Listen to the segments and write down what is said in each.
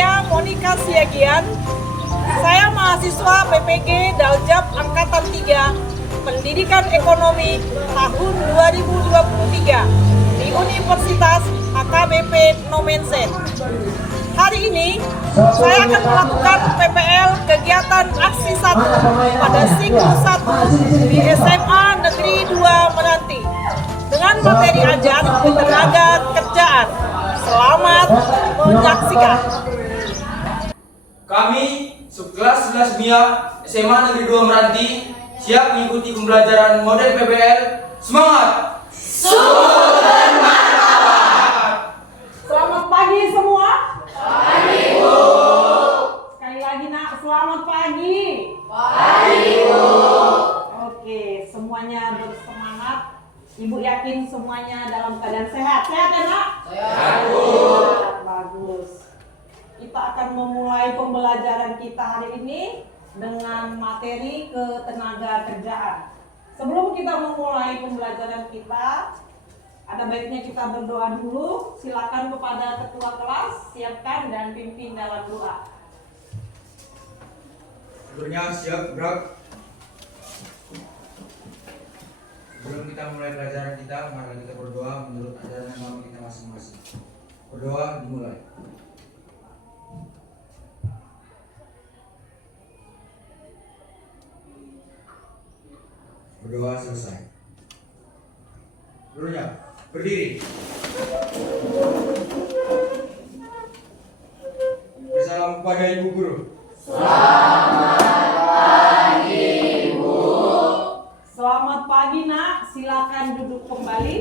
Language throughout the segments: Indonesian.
Saya Monika Siagian. Saya mahasiswa PPG Daljab Angkatan 3 Pendidikan Ekonomi tahun 2023 di Universitas HKBP Nomensen. Hari ini saya akan melakukan PPL kegiatan aksi 1 pada siklus 1 di SMA Negeri 2 Meranti dengan materi ajar ketenaga kerjaan. Selamat menyaksikan. Kami subkelas 11 MIA SMA Negeri 2 Meranti siap mengikuti pembelajaran model PPL. Semangat! Super martabat. Selamat pagi semua. Pagi, Bu. Sekali lagi nak, selamat pagi. Pagi, Bu. Oke, semuanya bersemangat. Ibu yakin semuanya dalam keadaan sehat. Sehat ya nak? Sehat, Bu. Bagus. Kita akan memulai pembelajaran kita hari ini dengan materi ketenaga kerjaan. Sebelum kita memulai pembelajaran kita, ada baiknya kita berdoa dulu. Silakan kepada ketua kelas, siapkan dan pimpin dalam doa. Seluruhnya siap, gerak. Sebelum kita mulai pelajaran kita, mari kita berdoa menurut ajaran agama kita masing-masing. Berdoa dimulai. Berdoa selesai. Seluruhnya berdiri. Bersalam kepada Ibu Guru. Selamat pagi nak, silakan duduk kembali.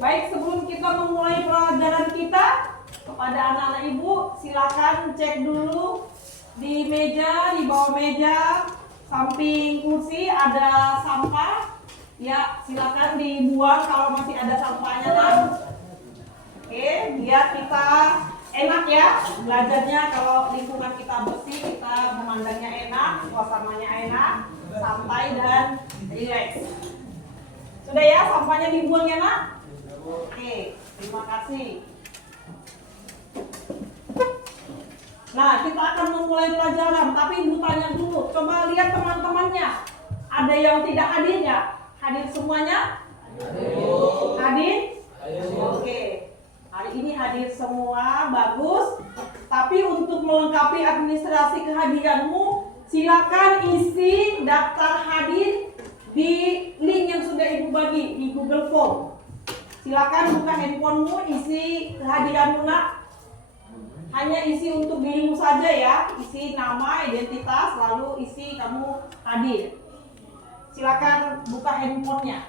Baik, sebelum kita memulai pelajaran kita, kepada anak-anak ibu silakan cek dulu di meja, di bawah meja, samping kursi ada sampah. Ya, silakan dibuang kalau masih ada sampahnya nak. Oke, biar kita enak ya belajarnya. Kalau lingkungan kita bersih, kita memandangnya enak, suasananya enak, santai dan rileks. Sudah ya, sampahnya dibuang ya nak? Oke, terima kasih. Nah, kita akan memulai pelajaran, tapi ibu tanya dulu, coba lihat teman-temannya. Ada yang tidak hadir ya? Hadir semuanya? Hadir? Oke. Hari ini hadir semua, bagus. Tapi untuk melengkapi administrasi kehadiranmu, silakan isi daftar hadir di link yang sudah ibu bagi di Google Form. Silakan buka handphonemu, isi kehadiranmu nak. Hanya isi untuk dirimu saja ya, isi nama, identitas, lalu isi kamu hadir. Silakan buka handphonenya.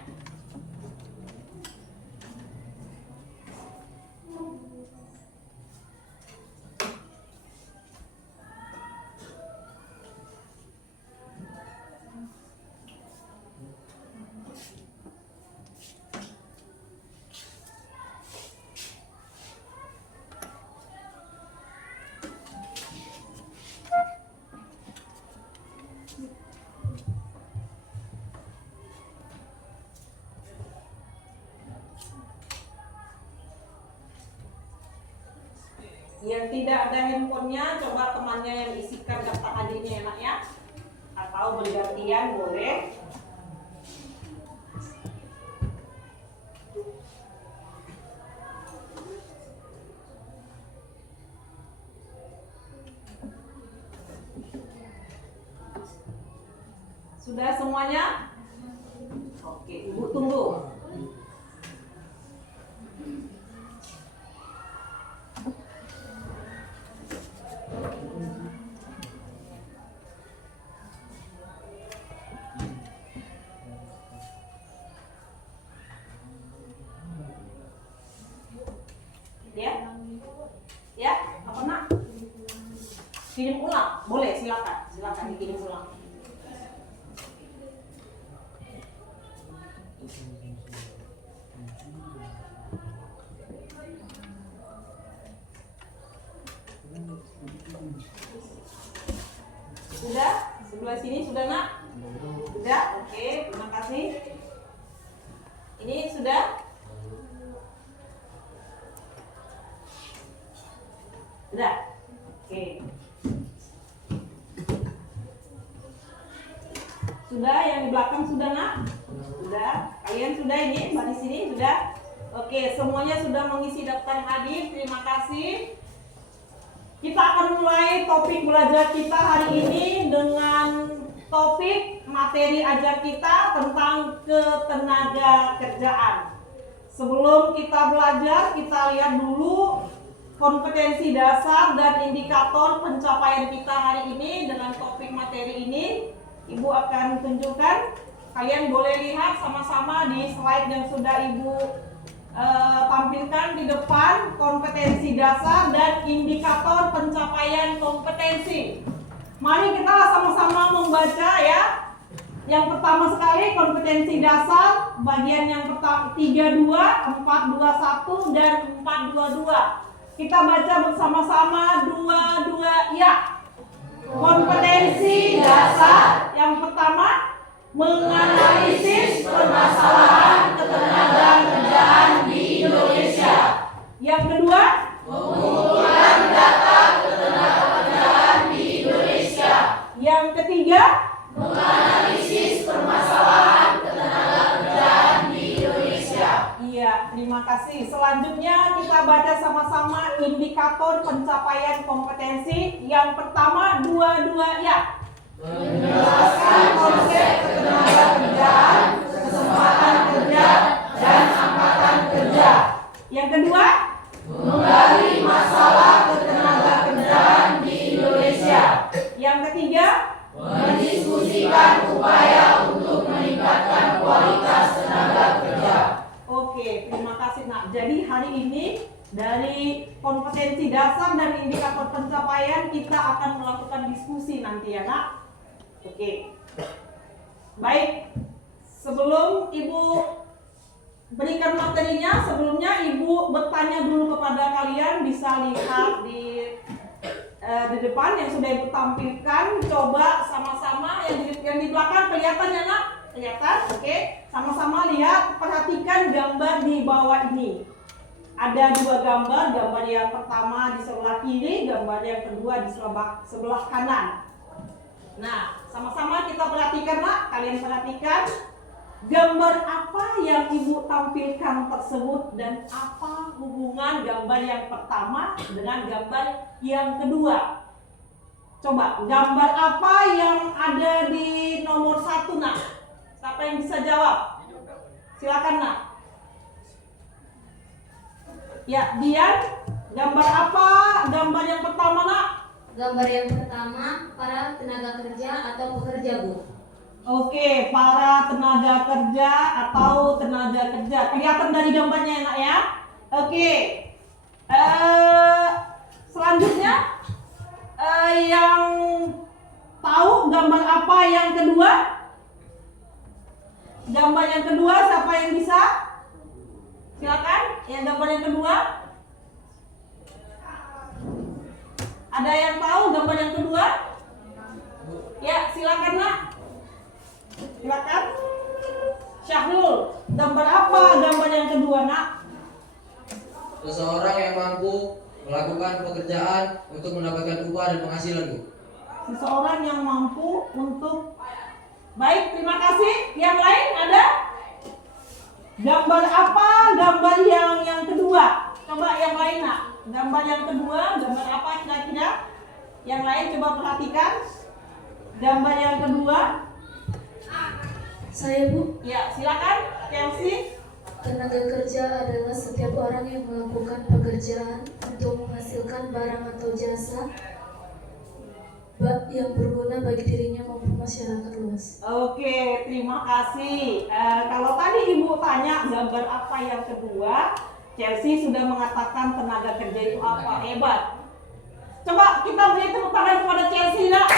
Yang tidak ada handphonenya, coba temannya yang isikan daftar hadirnya enak ya. Atau bergantian boleh. Sudah semuanya? Oke, ibu tunggu. Ya, apa nak? Kirim ulang, boleh silakan dikirim ulang. Sudah? Sebelah sini sudah nak? Sudah? Oke, terima kasih. Ini sudah? Sudah, yang di belakang sudah nak? Sudah. Kalian sudah ini, Mbak di sini sudah? Oke, semuanya sudah mengisi daftar hadir. Terima kasih. Kita akan mulai topik belajar kita hari ini dengan topik materi ajar kita tentang ketenaga kerjaan. Sebelum kita belajar, kita lihat dulu kompetensi dasar dan indikator pencapaian kita hari ini dengan topik materi ini. Ibu akan tunjukkan. Kalian boleh lihat sama-sama di slide yang sudah Ibu tampilkan di depan, kompetensi dasar dan indikator pencapaian kompetensi. Mari kita sama-sama membaca ya. Yang pertama sekali kompetensi dasar, bagian yang pertama 32, 421 dan 422. Kita baca bersama-sama 22 ya. Kompetensi dasar. Yang pertama, menganalisis permasalahan ketenaga kerjaan di Indonesia. Yang kedua, Pengumpulan data ketenaga kerjaan di Indonesia. yang ketiga, Menganalisis permasalahan ketenaga kerjaan di Indonesia. iya, terima kasih. Selanjutnya kita baca sama-sama indikator pencapaian kompetensi. Yang pertama, 22 ya. Menjelaskan konsep ketenaga kerjaan, kesempatan kerja, dan angkatan kerja. Yang kedua, Menggali masalah ketenaga kerjaan di Indonesia. yang ketiga, Mendiskusikan upaya untuk meningkatkan kualitas tenaga kerja. oke, terima kasih nak. Jadi hari ini dari kompetensi dasar dan indikator pencapaian kita akan melakukan diskusi nanti ya nak. Oke. Baik. Sebelum Ibu berikan materinya, sebelumnya Ibu bertanya dulu kepada kalian, bisa lihat di depan yang sudah Ibu tampilkan. Coba sama-sama yang di belakang kelihatan ya nak? Kelihatan? Oke. Sama-sama lihat, perhatikan gambar di bawah ini. Ada dua gambar, gambar yang pertama di sebelah kiri, gambar yang kedua di sebelah kanan. Nah, sama-sama kita perhatikan nak, kalian perhatikan gambar apa yang Ibu tampilkan tersebut dan apa hubungan gambar yang pertama dengan gambar yang kedua. Coba, gambar apa yang ada di nomor 1 nak? Siapa yang bisa jawab? Silakan nak. Ya, Dian, gambar apa? Gambar yang pertama nak? Gambar yang pertama, para tenaga kerja atau pekerja, Bu. Oke, para tenaga kerja atau tenaga kerja. Kelihatan dari gambarnya ya nak ya? Oke. Selanjutnya, yang tahu gambar apa yang kedua? Gambar yang kedua, siapa yang bisa? Silakan, yang gambar yang kedua. Ada yang tahu gambar yang kedua? Ya, silakan nak. Silakan. Syahrul, gambar apa gambar yang kedua nak? Seseorang yang mampu melakukan pekerjaan untuk mendapatkan upah dan penghasilan, Bu. Seseorang yang mampu untuk. Baik, terima kasih. Yang lain ada? Gambar apa gambar yang kedua? Coba yang lain nak. Gambar yang kedua, gambar apa kira-kira? Yang lain coba perhatikan. Gambar yang kedua. Saya, Bu. Ya, silakan Chelsea. Tenaga kerja adalah setiap orang yang melakukan pekerjaan untuk menghasilkan barang atau jasa yang berguna bagi dirinya maupun masyarakat luas. Oke, terima kasih. Kalau tadi Ibu tanya gambar apa yang kedua, Chelsea sudah mengatakan tenaga kerja itu apa. Hebat. Coba kita beri tepuk tangan kepada Chelsea nak.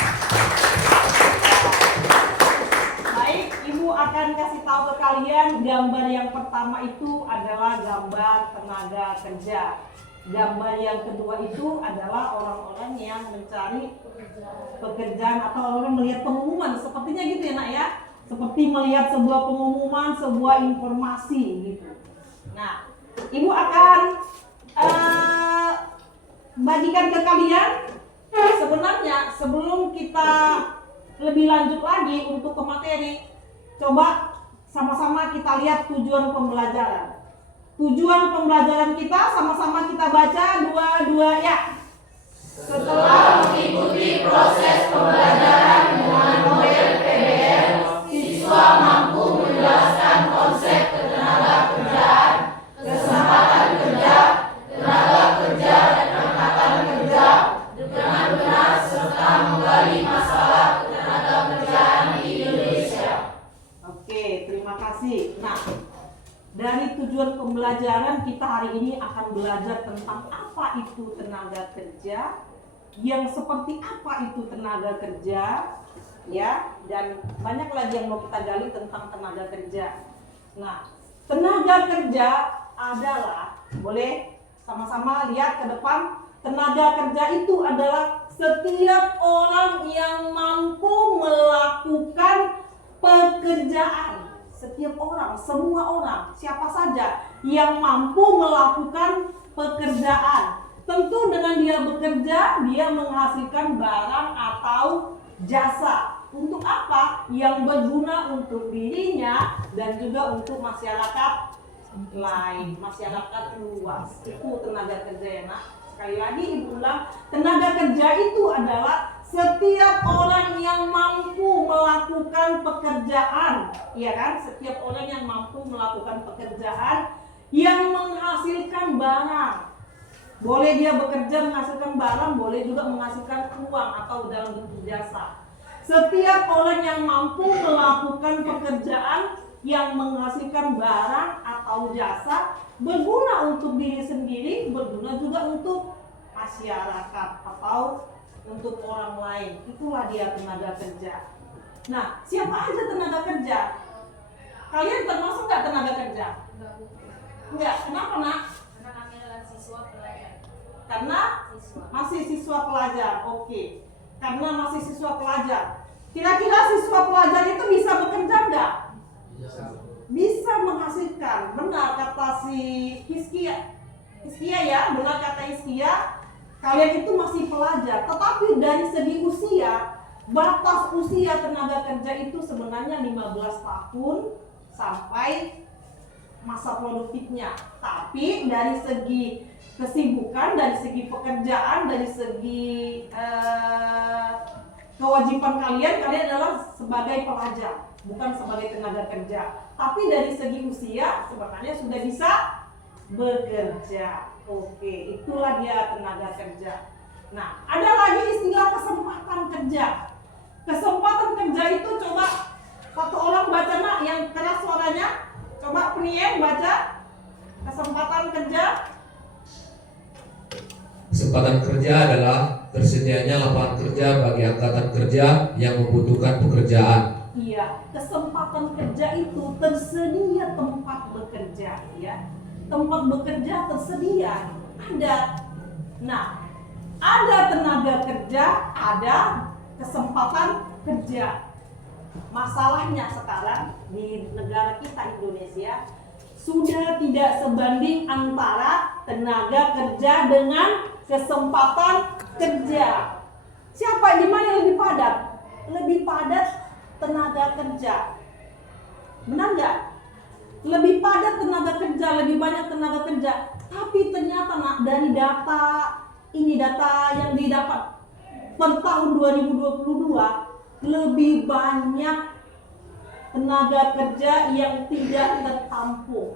Baik, Ibu akan kasih tahu ke kalian gambar yang pertama itu adalah gambar tenaga kerja. Gambar yang kedua itu adalah orang-orang yang mencari pekerjaan atau orang melihat pengumuman. Sepertinya gitu ya nak ya. Seperti melihat sebuah pengumuman, sebuah informasi gitu. Nah, Ibu akan bagikan ke kalian. Sebenarnya sebelum kita lebih lanjut lagi untuk ke materi, coba sama-sama kita lihat tujuan pembelajaran. Tujuan pembelajaran kita sama-sama kita baca dua-dua ya. Setelah mengikuti proses pembelajaran dengan model PBL, siswa mampu menjelaskan konsep ketenagakerjaan, kesempatan kerja, tenaga kerja, dan angkatan kerja dengan benar serta menggali masalah ketenagakerjaan di Indonesia. Oke, terima kasih. Nah, dari tujuan pembelajaran kita hari ini akan belajar tentang apa itu tenaga kerja, yang seperti apa itu tenaga kerja, ya, dan banyak lagi yang mau kita gali tentang tenaga kerja. Nah, tenaga kerja adalah, boleh sama-sama lihat ke depan, tenaga kerja itu adalah setiap orang yang mampu melakukan pekerjaan. Setiap orang, semua orang, siapa saja yang mampu melakukan pekerjaan. Tentu dengan dia bekerja, dia menghasilkan barang atau jasa. Untuk apa? Yang berguna untuk dirinya dan juga untuk masyarakat lain, masyarakat luas. Itu tenaga kerja ya nak. Sekali lagi ibu ulang, tenaga kerja itu adalah setiap orang yang mampu melakukan pekerjaan, ya kan? Setiap orang yang mampu melakukan pekerjaan yang menghasilkan barang. Boleh dia bekerja menghasilkan barang, boleh juga menghasilkan uang atau dalam bentuk jasa. Setiap orang yang mampu melakukan pekerjaan yang menghasilkan barang atau jasa, berguna untuk diri sendiri, berguna juga untuk masyarakat atau untuk orang lain. Itulah dia tenaga kerja. Nah, siapa aja tenaga kerja? Kalian termasuk nggak tenaga kerja? Enggak. Kenapa nak? Karena kami adalah siswa pelajar. Karena masih siswa pelajar. Oke. Karena masih siswa pelajar. Kira-kira siswa pelajar itu bisa bekerja nggak? Bisa menghasilkan. Benar kata si Hizkia. Hizkia ya, benar kata Hizkia. Kalian itu masih pelajar, tetapi dari segi usia, batas usia tenaga kerja itu sebenarnya 15 tahun sampai masa produktifnya. Tapi dari segi kesibukan, dari segi pekerjaan, dari segi kewajiban kalian adalah sebagai pelajar, bukan sebagai tenaga kerja. Tapi dari segi usia sebenarnya sudah bisa bekerja. Oke, itulah dia tenaga kerja. Nah, ada lagi istilah kesempatan kerja. Kesempatan kerja itu coba satu orang baca nak yang keras suaranya. Coba peniem baca kesempatan kerja. Kesempatan kerja adalah tersedianya lapangan kerja bagi angkatan kerja yang membutuhkan pekerjaan. Iya, kesempatan kerja itu tersedia tempat bekerja, ya. Tempat bekerja tersedia, ada. Nah, ada tenaga kerja, ada kesempatan kerja. Masalahnya sekarang di negara kita Indonesia sudah tidak sebanding antara tenaga kerja dengan kesempatan kerja. Siapa di mana yang lebih padat? Lebih padat tenaga kerja. Benar nggak? Lebih padat tenaga kerja, lebih banyak tenaga kerja. Tapi ternyata nak, dari data yang didapat per tahun 2022, lebih banyak tenaga kerja yang tidak tertampung.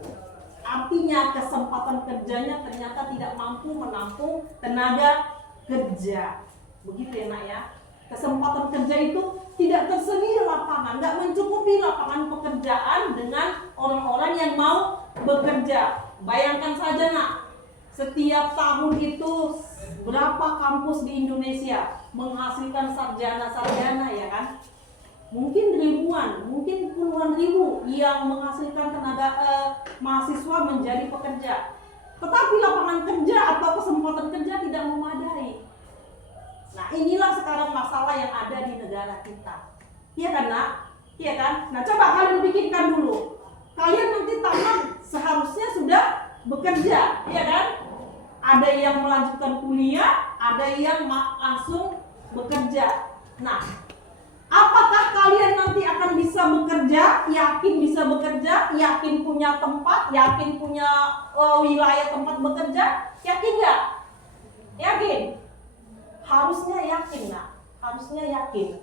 Artinya kesempatan kerjanya ternyata tidak mampu menampung tenaga kerja. Begitu ya nak ya. Kesempatan kerja itu tidak tersedia lapangan, nggak mencukupi lapangan pekerjaan dengan orang-orang yang mau bekerja. Bayangkan saja nak, setiap tahun itu berapa kampus di Indonesia menghasilkan sarjana-sarjana ya kan? Mungkin ribuan, mungkin puluhan ribu yang menghasilkan tenaga mahasiswa menjadi pekerja. Tetapi lapangan kerja atau kesempatan kerja tidak memadai. Nah, inilah sekarang masalah yang ada di negara kita. Iya kan, nak? Iya kan? Nah, coba kalian pikirkan dulu. Kalian nanti tamat seharusnya sudah bekerja, iya kan? Ada yang melanjutkan kuliah, ada yang langsung bekerja. Nah, Apakah kalian nanti akan bisa bekerja? Yakin bisa bekerja? Yakin punya tempat? Yakin punya wilayah tempat bekerja? Yakin nggak? Yakin? Harusnya yakin, nah. Harusnya yakin.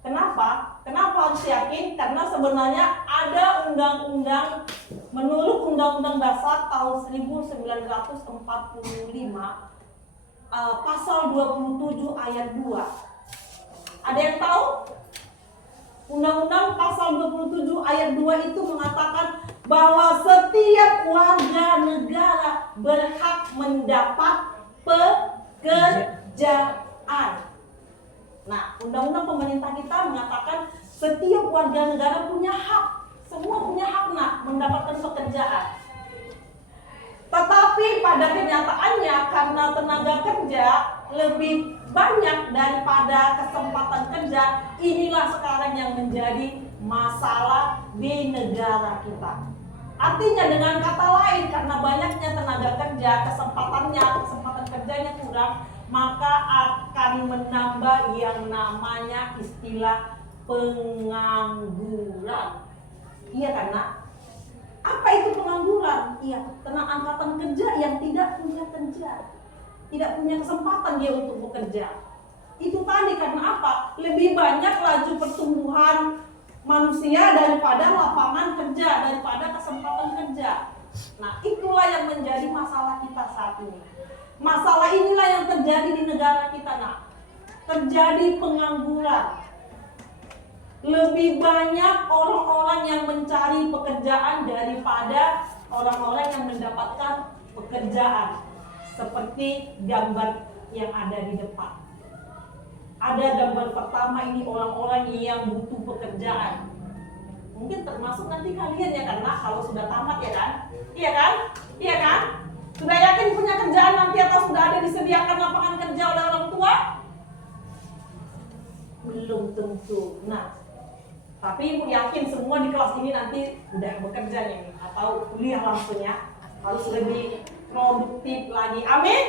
Kenapa? Kenapa harus yakin? Karena sebenarnya ada undang-undang, menurut Undang-Undang Dasar tahun 1945, pasal 27 ayat 2. Ada yang tahu? Undang-Undang pasal 27 ayat 2 itu mengatakan bahwa setiap warga negara berhak mendapat pekerjaan. Nah, undang-undang pemerintah kita mengatakan setiap warga negara punya hak, semua punya hak mendapatkan pekerjaan. Tetapi pada kenyataannya karena tenaga kerja lebih banyak daripada kesempatan kerja, inilah sekarang yang menjadi masalah di negara kita. Artinya dengan kata lain, karena banyaknya tenaga kerja, kesempatan kerjanya kurang, maka akan menambah yang namanya istilah pengangguran. Iya kan, Nak? Apa itu pengangguran? Iya, angkatan kerja yang tidak punya kerja, tidak punya kesempatan dia untuk bekerja. Itu tadi karena apa? Lebih banyak laju pertumbuhan manusia daripada lapangan kerja, daripada kesempatan kerja. Nah, itulah yang menjadi masalah kita saat ini. Masalah inilah yang terjadi di negara kita, Nak. Terjadi pengangguran. Lebih banyak orang-orang yang mencari pekerjaan daripada orang-orang yang mendapatkan pekerjaan. Seperti gambar yang ada di depan. Ada gambar pertama ini orang-orang yang butuh pekerjaan. Mungkin termasuk nanti kalian ya, karena kalau sudah tamat ya kan? Iya kan? Iya kan? Sudah yakin punya kerjaan nanti atau sudah ada disediakan lapangan kerja oleh orang tua? Belum tentu. Nah, tapi Ibu yakin semua di kelas ini nanti udah bekerja nih atau kuliah langsung ya. Harus lebih produktif lagi. Amin?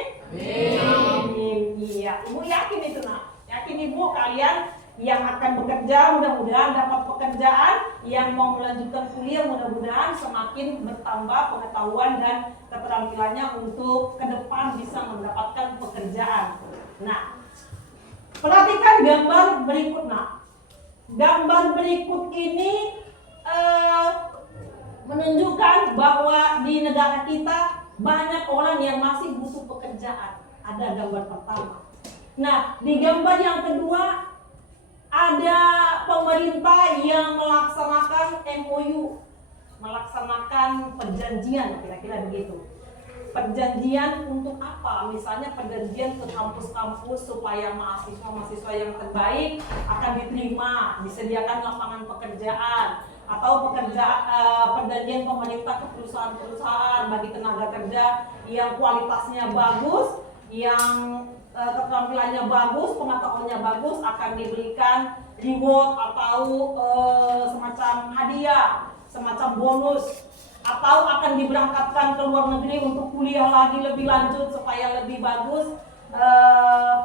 Amin. Iya, Ibu yakin itu, Nak. Yakin Ibu kalian yang akan bekerja mudah-mudahan dapat pekerjaan, yang mau melanjutkan kuliah mudah-mudahan semakin bertambah pengetahuan dan keterampilannya untuk ke depan bisa mendapatkan pekerjaan. Nah, perhatikan gambar berikut, Nak. Gambar berikut ini menunjukkan bahwa di negara kita banyak orang yang masih butuh pekerjaan. Ada gambar pertama. Nah, di gambar yang kedua ada pemerintah yang melaksanakan MOU, melaksanakan perjanjian, kira-kira begitu. Perjanjian untuk apa? Misalnya perjanjian ke kampus-kampus supaya mahasiswa-mahasiswa yang terbaik akan diterima, disediakan lapangan pekerjaan, atau perjanjian pemerintah ke perusahaan-perusahaan bagi tenaga kerja yang kualitasnya bagus, yang keterampilannya bagus, pengetahuannya bagus, akan diberikan reward atau semacam hadiah, semacam bonus, atau akan diberangkatkan ke luar negeri untuk kuliah lagi lebih lanjut supaya lebih bagus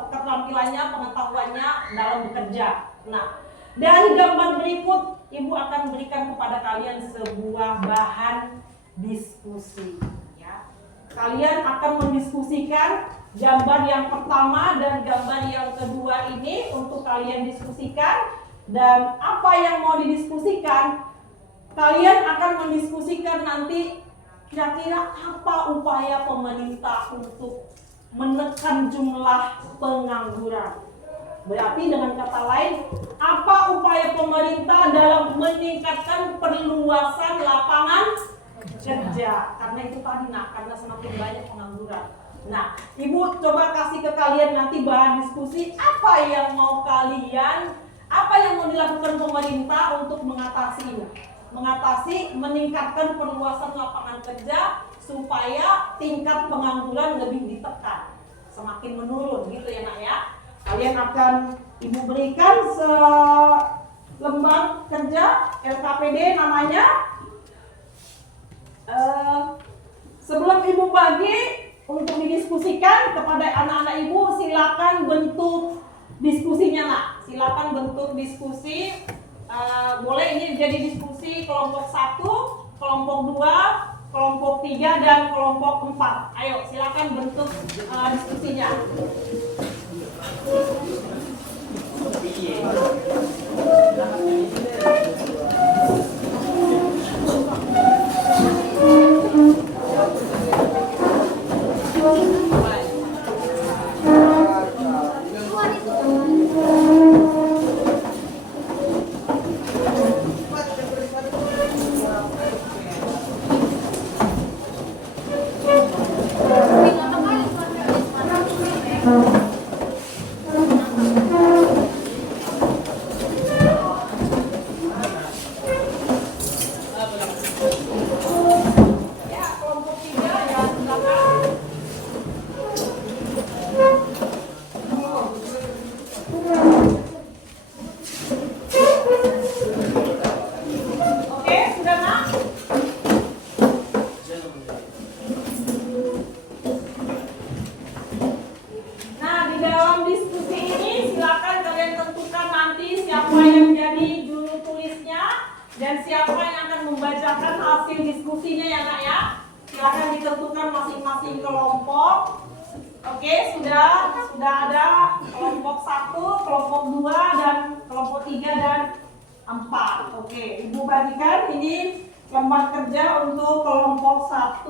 keterampilannya, pengetahuannya dalam bekerja. Nah, dari gambar berikut Ibu akan berikan kepada kalian sebuah bahan diskusi. Ya. Kalian akan mendiskusikan gambar yang pertama dan gambar yang kedua ini untuk kalian diskusikan. Dan apa yang mau didiskusikan, kalian akan mendiskusikan nanti kira-kira apa upaya pemerintah untuk menekan jumlah pengangguran. Berarti dengan kata lain, apa upaya pemerintah dalam meningkatkan perluasan lapangan kerja? Karena itu tadi, Nak, karena semakin banyak pengangguran. Nah, Ibu coba kasih ke kalian nanti bahan diskusi apa yang mau dilakukan pemerintah untuk mengatasinya. Meningkatkan perluasan lapangan kerja supaya tingkat pengangguran lebih ditekan, semakin menurun gitu ya, Nak ya. Kalian akan Ibu berikan selembar kerja LKPD namanya. Sebelum Ibu bagi untuk didiskusikan kepada anak-anak Ibu, silakan bentuk diskusinya nak. Silakan bentuk diskusi. Boleh ini jadi diskusi kelompok 1, kelompok 2, kelompok 3 dan kelompok 4. Ayo silakan bentuk diskusinya. Ya, kelompok 3 ya silakan. Oke, sudah nak? Nah, di dalam diskusi ini silakan kalian tentukan nanti siapa yang jadi juru tulisnya dan siapa yang akan membacakan hasil diskusinya ya nak ya. Silakan ditentukan masing-masing kelompok. Oke, sudah ada kelompok 1, kelompok 2 dan kelompok 3 dan 4. Oke, Ibu bagikan ini lembar kerja untuk kelompok 1.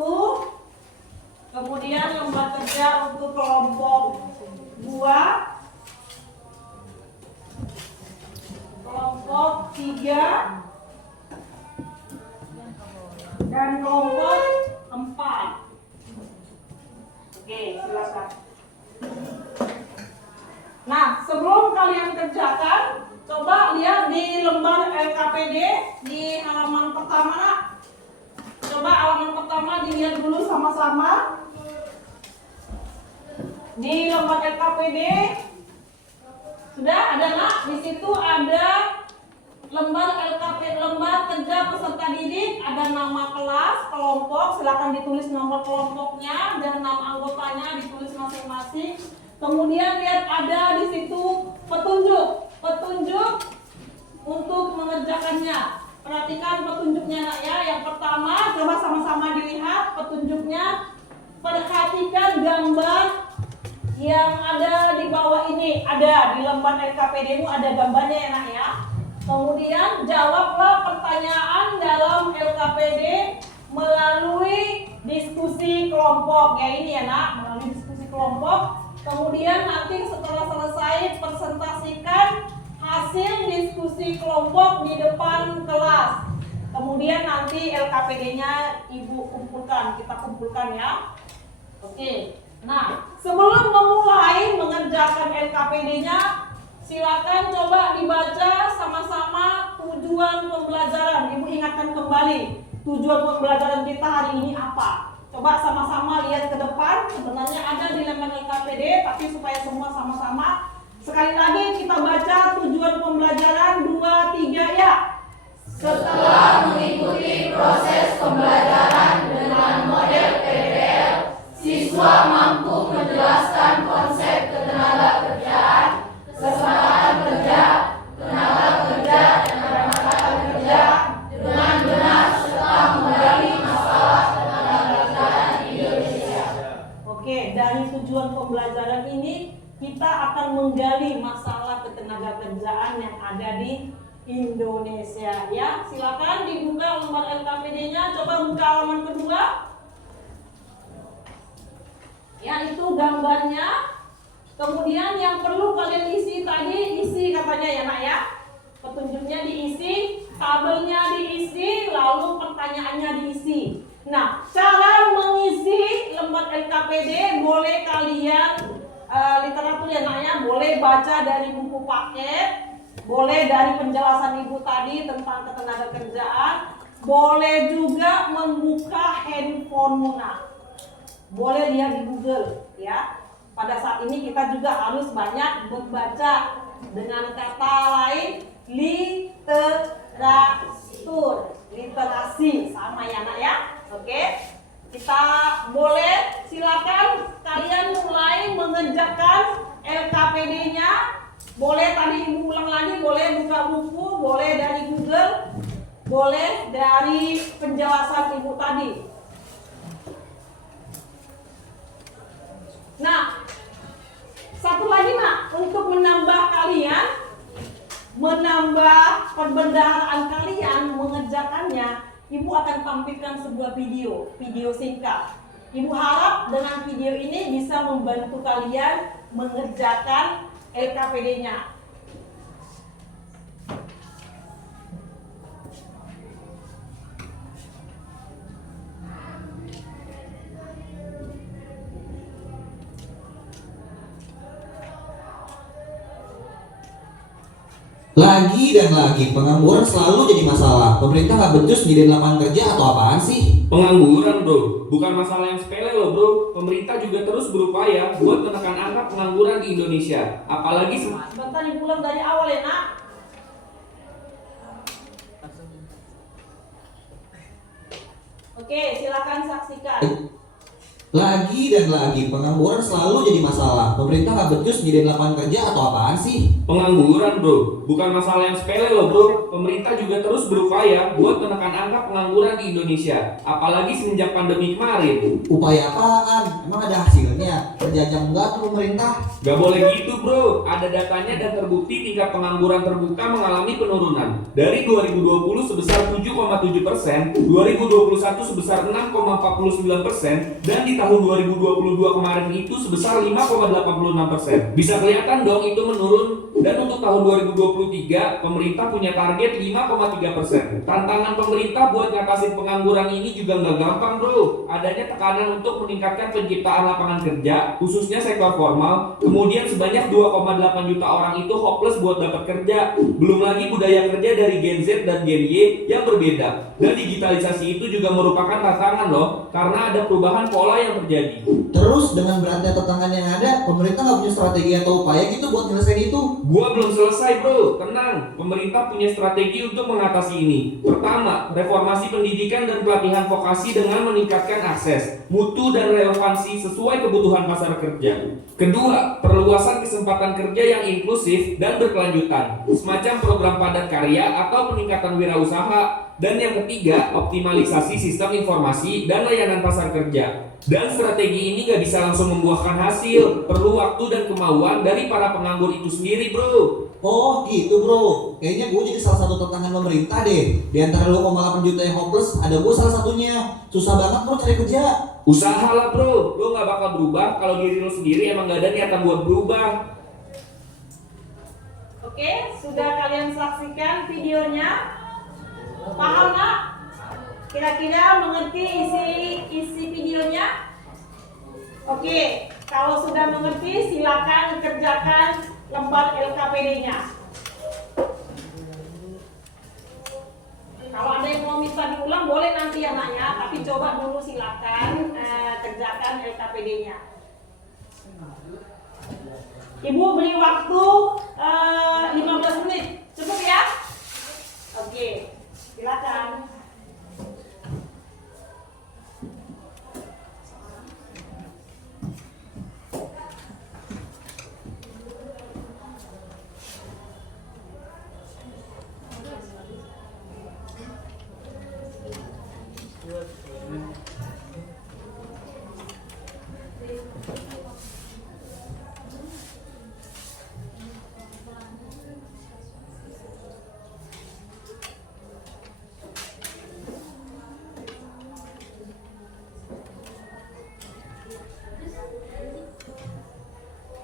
Kemudian lembar kerja untuk kelompok 2, kelompok 3 dan kelompok 4. Oke, silakan. Nah, sebelum kalian kerjakan, coba lihat di lembar LKPD di halaman pertama nak. Coba halaman pertama dilihat dulu sama-sama. Di lembar LKPD sudah ada nak? Di situ ada lembar LKPD, lembar kerja peserta didik, ada nama kelas, kelompok, silakan ditulis nomor kelompoknya dan nama anggotanya ditulis masing-masing. Kemudian lihat ada di situ petunjuk untuk mengerjakannya. Perhatikan petunjuknya nak ya. Yang pertama, coba sama-sama dilihat petunjuknya. Perhatikan gambar yang ada di bawah ini. Ada di lembar LKPD-mu ada gambarnya ya nak ya. Kemudian jawablah pertanyaan dalam LKPD melalui diskusi kelompok. Ya ini ya nak, melalui diskusi kelompok. Kemudian nanti setelah selesai presentasikan hasil diskusi kelompok di depan kelas. Kemudian nanti LKPD-nya Ibu kumpulkan, kita kumpulkan ya. Oke. Nah, sebelum memulai mengerjakan LKPD-nya, silakan coba dibaca sama-sama tujuan pembelajaran. Ibu ingatkan kembali, tujuan pembelajaran kita hari ini apa? Coba sama-sama lihat ke depan. Sebenarnya ada di lembar LKPD, tapi supaya semua sama-sama. Sekali lagi kita baca tujuan pembelajaran 2, 3 ya. Setelah mengikuti proses pembelajaran dengan model PBL, siswa mampu menjelaskan konsep ketenagakerjaan, kesempatan kerja, tenaga kerja, dan pemanfaatan kerja dengan benar serta menggali masalah ketenagakerjaan di Indonesia. Oke, dari tujuan pembelajaran ini kita akan menggali masalah ketenagakerjaan yang ada di Indonesia ya. Silakan dibuka lembar LKPD-nya, coba buka halaman kedua. Ya, itu gambarnya. Kemudian yang perlu kalian isi tadi, isi katanya ya nak ya. Petunjuknya diisi, tabelnya diisi, lalu pertanyaannya diisi. Nah, cara mengisi lembar LKPD boleh kalian literatur ya nak ya, boleh baca dari buku paket, boleh dari penjelasan ibu tadi tentang ketenagakerjaan, boleh juga membuka handphone nak. Boleh lihat di Google ya. Pada saat ini kita juga harus banyak membaca, dengan kata lain literatur, literasi sama ya nak ya. Oke, kita boleh silakan kalian mulai mengerjakan LKPD-nya. Boleh tadi ibu ulang lagi, boleh buka buku, boleh dari Google, boleh dari penjelasan ibu tadi. Nah, satu lagi nak, untuk menambah kalian, menambah pembendaharaan kalian mengerjakannya, ibu akan tampilkan sebuah video singkat. Ibu harap dengan video ini bisa membantu kalian mengerjakan LKPD-nya. Lagi dan lagi, pengangguran selalu jadi masalah. Pemerintah nggak becus nyediain lapangan kerja atau apaan sih? Pengangguran bro, bukan masalah yang sepele loh bro. Pemerintah juga terus berupaya buat menekan angka pengangguran di Indonesia. Apalagi Sebentar ibu ulang dari awal ya nak. Oke, silakan saksikan. Lagi dan lagi, pengangguran selalu jadi masalah. Pemerintah nggak becus nyediain lapangan kerja atau apaan sih? pengangguran bro, bukan masalah yang sepele loh bro. Pemerintah juga terus berupaya buat menekan angka pengangguran di Indonesia. Apalagi semenjak pandemi kemarin. Upaya apaan? Emang ada hasilnya? Kerja aja enggak tuh pemerintah? Gak boleh gitu bro, ada datanya dan terbukti tingkat pengangguran terbuka mengalami penurunan. Dari 2020 sebesar 7,7%, 2021 sebesar 6,49%, dan di tahun 2022 kemarin itu sebesar 5,86%. Bisa kelihatan dong itu menurun. Dan untuk tahun 2023, pemerintah punya target 5,3%. Tantangan pemerintah buat ngatasin pengangguran ini juga nggak gampang bro. Adanya tekanan untuk meningkatkan penciptaan lapangan kerja, khususnya sektor formal. Kemudian sebanyak 2,8 juta orang itu hopeless buat dapat kerja. Belum lagi budaya kerja dari Gen Z dan Gen Y yang berbeda. Dan digitalisasi itu juga merupakan tantangan loh, karena ada perubahan pola yang terjadi. Terus dengan beratnya tantangan yang ada, pemerintah nggak punya strategi atau upaya gitu buat nyelesain itu? Gua belum selesai bro, tenang. Pemerintah punya strategi untuk mengatasi ini. Pertama, reformasi pendidikan dan pelatihan vokasi dengan meningkatkan akses, mutu dan relevansi sesuai kebutuhan pasar kerja. Kedua, perluasan kesempatan kerja yang inklusif dan berkelanjutan, semacam program padat karya atau peningkatan wirausaha. Dan yang ketiga, optimalisasi sistem informasi dan layanan pasar kerja. Dan strategi ini gak bisa langsung membuahkan hasil, perlu waktu dan kemauan dari para penganggur itu sendiri bro. Oh gitu bro, kayaknya gue jadi salah satu tantangan pemerintah deh. Di antara 2,8 juta yang hopeless, ada gue salah satunya. Susah banget bro cari kerja. Usahalah bro, lo gak bakal berubah kalau diri lo sendiri emang gak ada niatan buat berubah. Oke, sudah kalian saksikan videonya? Paham nggak? Kira-kira mengerti isi videonya? Oke, kalau sudah mengerti silakan kerjakan lembar LKPD-nya. Kalau ada yang mau minta diulang boleh nanti ya naknya, tapi coba dulu silakan kerjakan LKPD-nya. Ibu beri waktu 15 menit, cukup ya? Oke, silakan.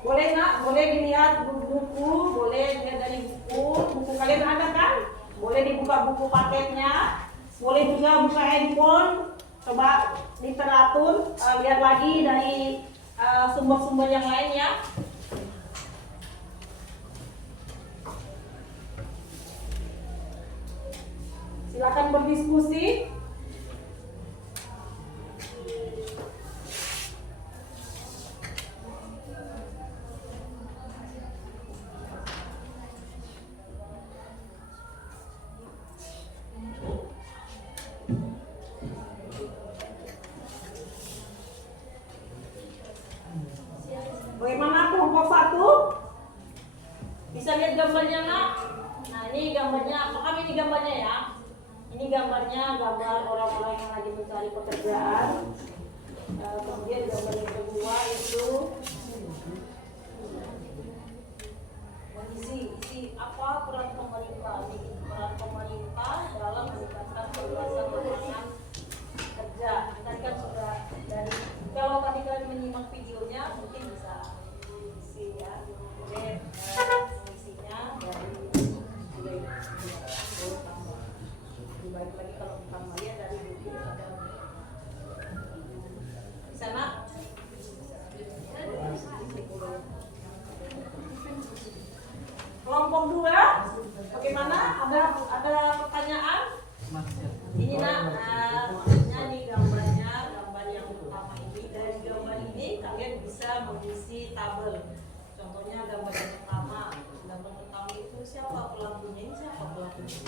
Boleh nak, boleh dilihat buku, boleh dilihat dari buku kalian ada kan? Boleh dibuka buku paketnya, boleh juga buka handphone, coba literatur, lihat lagi dari sumber-sumber yang lainnya. Silakan berdiskusi. Bagaimana kelompok 1? Bisa lihat gambarnya nak? Nah ini gambarnya, apakah ini gambarnya ya? Ini gambarnya gambar orang-orang yang lagi mencari pekerjaan. Kemudian gambar yang kedua itu isi apa peran pemerintah? Ini peran pemerintah dalam meningkatkan keluasan lapangan kerja. Tadi kan sudah dari, kalau tadi kalian menyimak videonya mungkin bisa isi ya. Kemudian isinya dari lebih baik lagi kalau bukan Maria dari buku ada di sana. Kelompok 2, bagaimana? Ada pertanyaan? Ini nak, maksudnya di gambarnya, gambar yang pertama ini. Dari gambar ini kalian bisa mengisi tabel. Contohnya gambar yang pertama. Gambar pertama itu siapa pelakunya? Ini siapa pelakunya?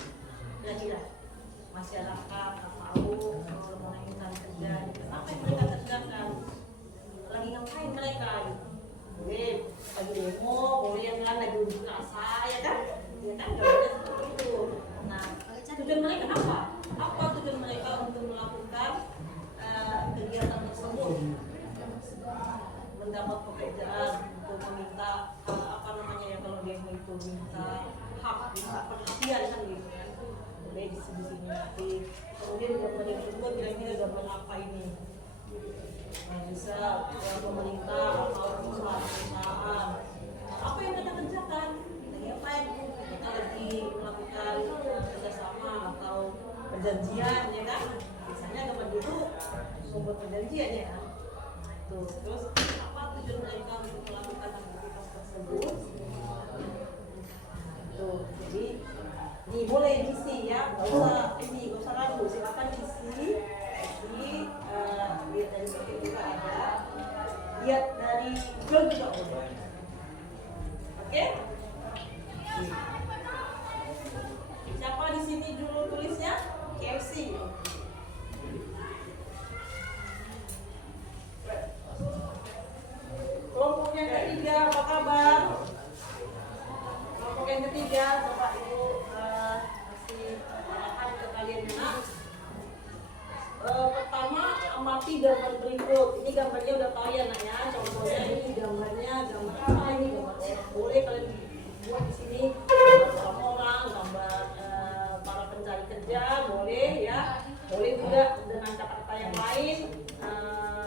Kira-kira masyarakat atau orang yang mencari kerja. Apa yang mereka kerjakan? Lagi ngapain mereka? Boleh lagi demo, boleh yang lagi unjuk rasa, ya kan? Ya kan, gambarnya seperti itu. Nah, tujuan mereka apa? Apa tujuan mereka untuk melakukan kegiatan tersebut? Mendapat pekerjaan, untuk meminta apa namanya ya kalau dia itu minta hak, minta perhatian kan gitu kan? Boleh di sini nanti. Kemudian gambar yang kedua kira-kira gambar apa ini? Nah, bisa pemerintah atau perusahaan. Apa yang mereka kerjakan? Lagi ngapain? Mereka lagi melakukan kerjasama atau perjanjian, ya kan? Biasanya gambar itu membuat perjanjian ya. Nah itu. Terus apa tujuan mereka untuk melakukan aktivitas tersebut? Itu. Jadi ini boleh diisi ya, nggak usah ragu, silakan isi. Lihat dari buku juga ada, lihat dari Google juga boleh. Oke? Siapa di sini dulu tulisnya? KFC. Kelompok yang ketiga apa kabar? Kelompok yang ketiga, coba ibu kasih arahan ke kalian ya. Pertama, amati gambar berikut. Ini gambarnya udah tahu ya nak ya. Contohnya ini gambarnya gambar apa ini? Gambar orang. Boleh kalian buat di sini gambar orang, gambar para pencari kerja, boleh ya. Boleh juga dengan kata-kata yang lain,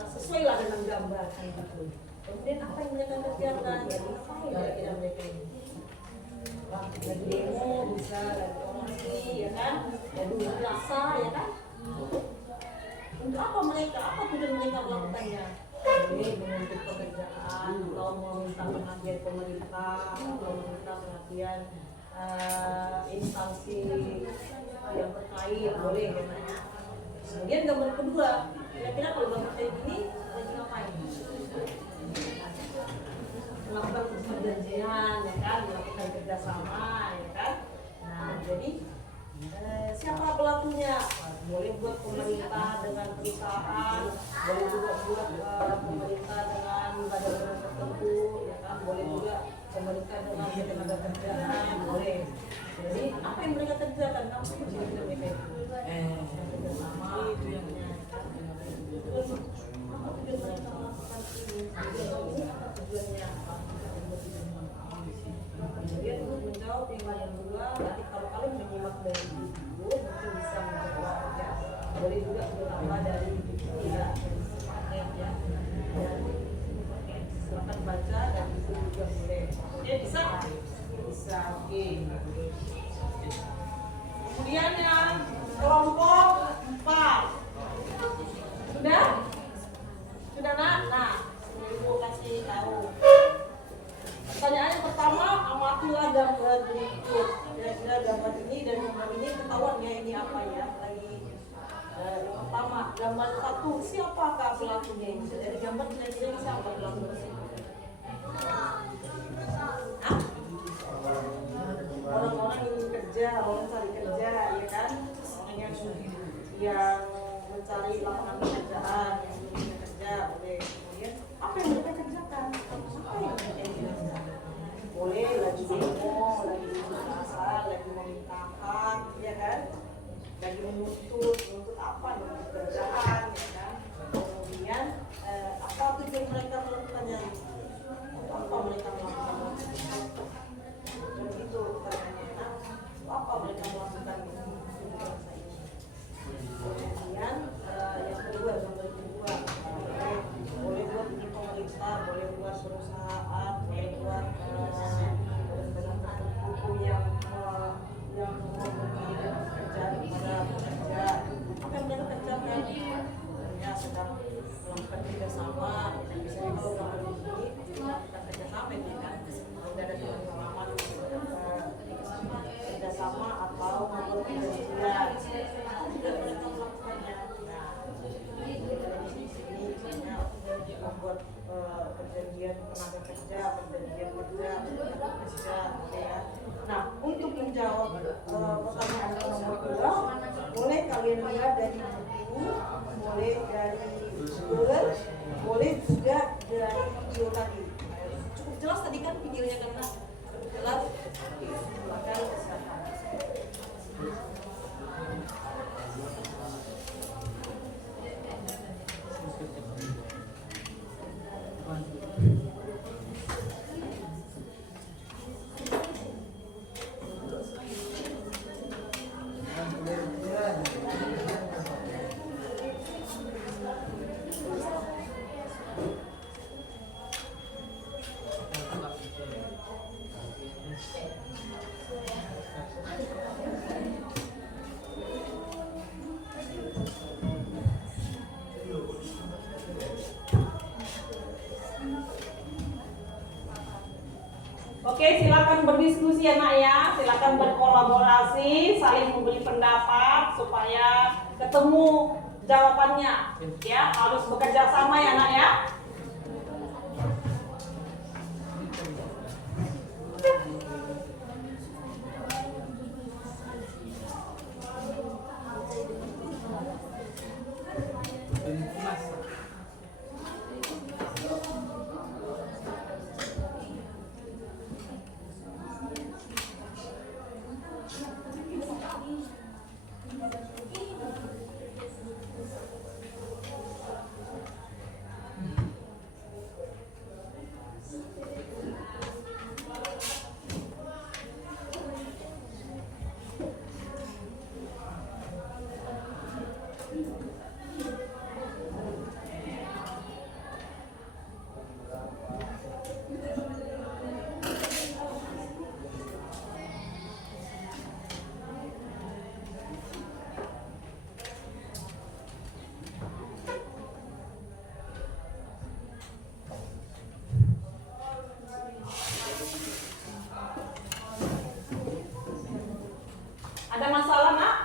sesuai lah dengan gambar gitu. Kemudian apa yang mereka kerjakan? Ya bisa kira-kira mereka ini. Lagi demo, bisa lagi orasi, ya kan? Lagi unjuk rasa, ya kan? Untuk apa mereka? Apa tujuan mereka melakukannya? Boleh menuntut pekerjaan atau meminta perhatian pemerintah atau meminta perhatian instansi yang terkait, boleh katanya. Kemudian gambar kedua, kira-kira kalau gambar kayak gini lagi ngapain? Melakukan perjanjian, ya kan? Melakukan kerjasama, ya kan? Nah, jadi siapa pelakunya? Boleh buat pemerintah dengan perusahaan, boleh juga buat pemerintah dengan badan-badan tertentu, ya kan? Boleh juga pemerintah dengan tenaga kerjaan, boleh. Jadi apa yang mereka kerjakan? Apa yang mereka kerjasama itu yang terus apa tujuan mereka melakukan ini? Apa tujuannya? Kemudian untuk menjawab yang kedua, nanti kalau kalian menyimak dari video mungkin bisa menjawab ya. Boleh juga bertambah dari video ya, dari semuanya ya. Dan silakan baca dan itu juga boleh. Oke, bisa? Bisa, oke. Kemudian yang kelompok 4 sudah? Sudah nak? Nah, ibu kasih tahu. Pertanyaan yang pertama, amatilah gambar berikut. Kira-kira gambar ini dan gambar ini ketahuan ya ini apa ya? Lagi yang pertama, gambar 1, siapakah pelakunya ini? Dari gambar kira-kira ini siapa pelakunya? Orang-orang ingin kerja, orang cari kerja, ya kan? Yang mencari lapangan pekerjaan, yang ingin kerja, boleh. Kemudian apa yang mereka kerjakan? Apa yang mereka kerjakan? Boleh lagi demo, buat perjanjian tenaga kerja, perjanjian kerja, ya. Nah, untuk menjawab pertanyaan nomor 2, boleh kalian lihat dari buku, boleh dari Google, boleh juga dari video tadi. Cukup jelas tadi kan videonya karena jelas. Silakan. Oke, silakan berdiskusi ya nak ya, silakan berkolaborasi, saling memberi pendapat supaya ketemu jawabannya. Ya, harus bekerja sama ya nak ya. Ada masalah nak?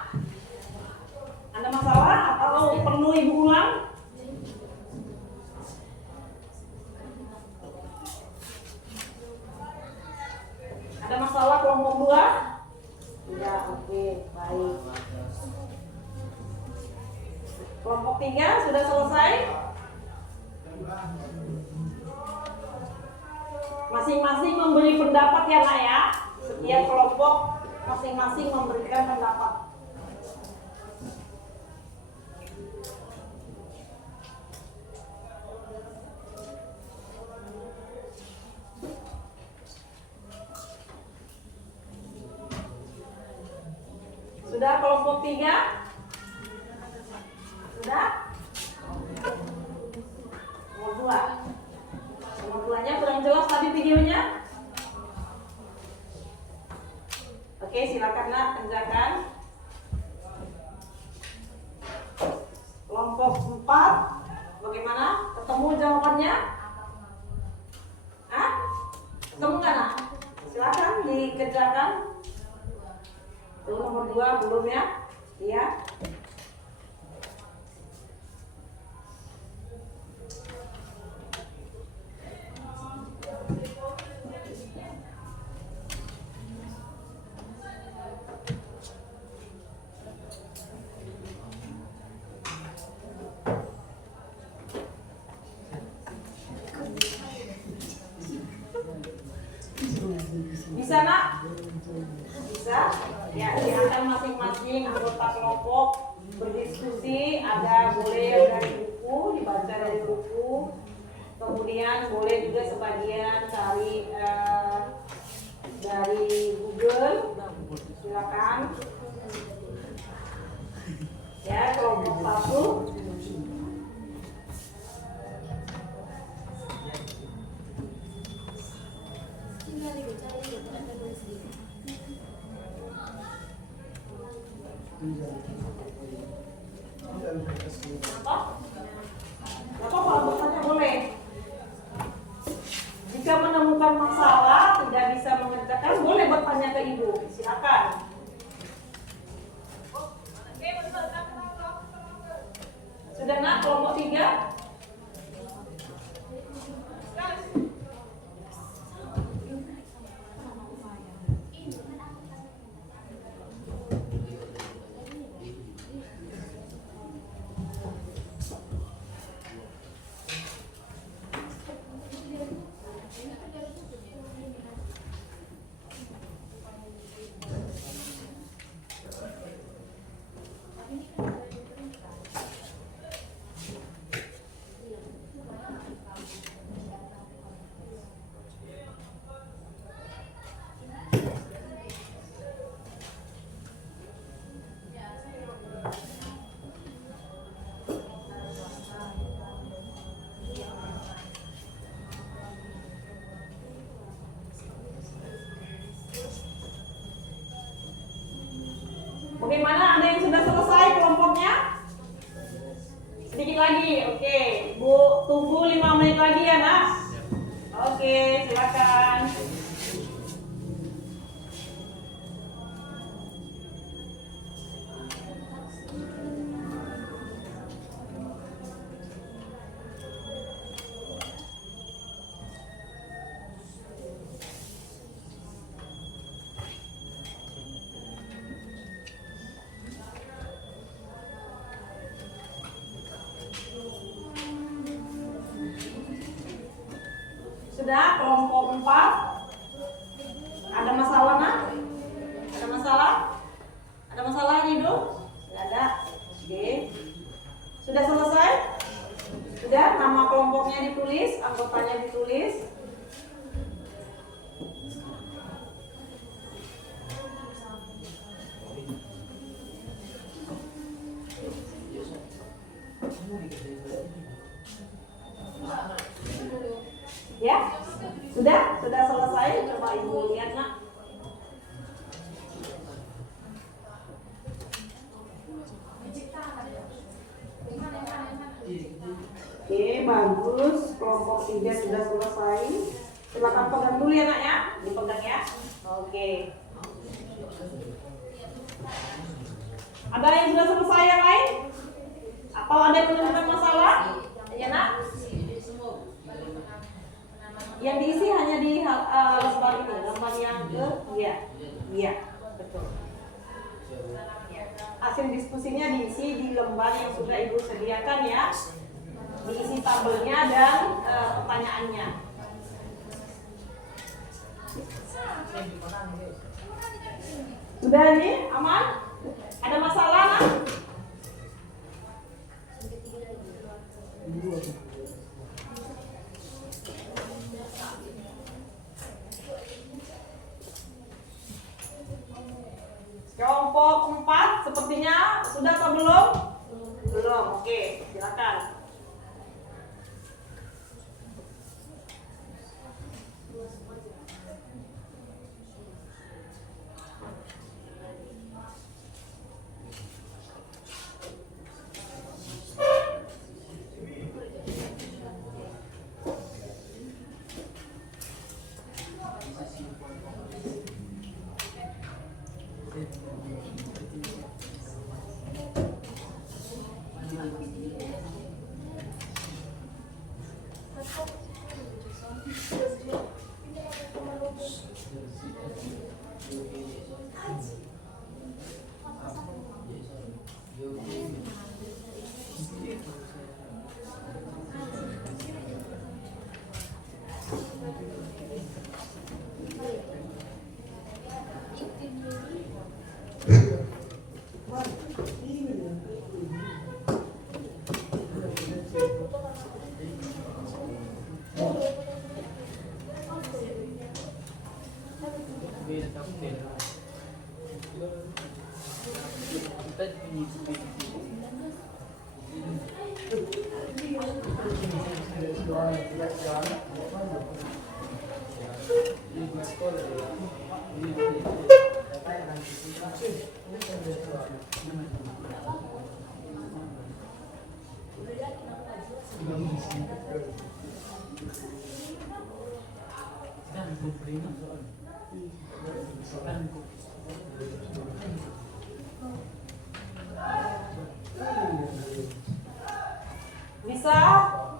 Ada masalah atau perlu ibu ulang? Ada masalah kelompok 2? Ya, oke, baik. Kelompok 3 sudah selesai? Masing-masing memberi pendapat ya nak ya. Setiap kelompok masing-masing memberikan pendapat. Sudah kelompok 3? Sudah? Nomor 2. Nomor 2-nya kurang jelas tadi videonya? Oke, silakan nak kerjakan. Kelompok 4, bagaimana? Ketemu jawabannya? Hah? Ketemu nggak nak? Silakan dikerjakan. Tuh nomor 2 belum ya? Iya. Bisa nak? Bisa? Ya, silakan masing-masing anggota kelompok berdiskusi. Ada boleh dari buku, dibaca dari buku. Kemudian boleh juga sebagian cari dari Google. Silakan. Ya, kelompok 1. Apa kalau bertanya boleh? Jika menemukan masalah tidak bisa mengerjakan, boleh bertanya ke ibu. Silakan. Sudah nak kelompok 3? Tunggu 5 menit lagi ya nak. Oke, silakan. Sudah kelompok 4. Ada masalah nak? Ada masalah? Ada masalah Hidup? Tidak ada. Oke. Sudah selesai? Sudah, nama kelompoknya ditulis, anggotanya ditulis. Ya, sudah selesai. Coba ibu lihat nak. Oke, bagus. Kelompok 3 sudah selesai. Silakan pegang dulu ya nak ya, dipegang ya. Oke. Ada yang sudah selesai yang lain? Atau ada yang menemukan masalah? Ya nak? Yang diisi hanya di lembar ini, lembar yang iya, betul. Hasil diskusinya diisi di lembar yang sudah ibu sediakan ya, diisi tabelnya dan pertanyaannya. Sudah ini aman? Ada masalah nak? Kelompok 4 sepertinya sudah atau belum? Belum, oke, silakan. Bisa?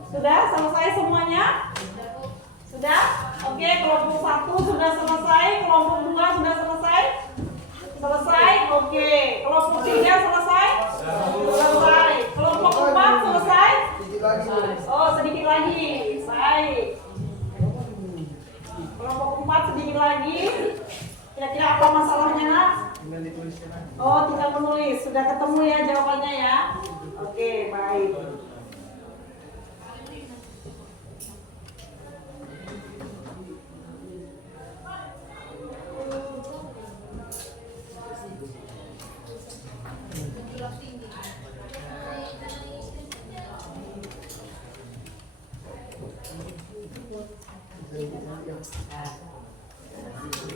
Sudah selesai semuanya? Sudah? Oke, kelompok 1 sudah selesai, kelompok 2 sudah selesai? Selesai? Oke. Kelompok 3 selesai? Selesai. Kelompok 4 selesai? Oh, sedikit lagi. Baik. Kelompok 4 sedikit lagi. Kira-kira apa masalahnya, nak? Oh, tinggal menulis. Sudah ketemu ya jawabannya ya? Oke, baik.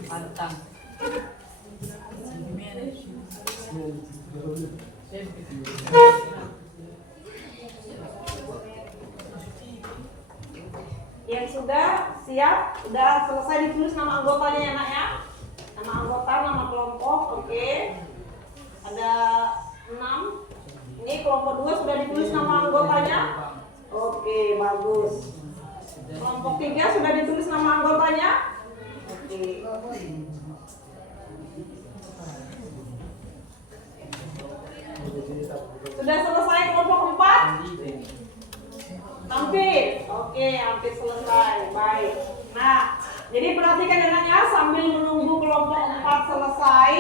Pantang. Yang sudah siap, sudah selesai ditulis nama anggotanya ya nak ya. Nama anggota, nama kelompok, oke. Ada 6. Ini kelompok 2 sudah ditulis nama anggotanya. Oke, bagus. Kelompok 3 sudah ditulis nama anggotanya. Oke. Sudah selesai kelompok 4? Hampir. Oke, hampir selesai. Baik. Nah, jadi perhatikan dengannya sambil menunggu kelompok 4 selesai.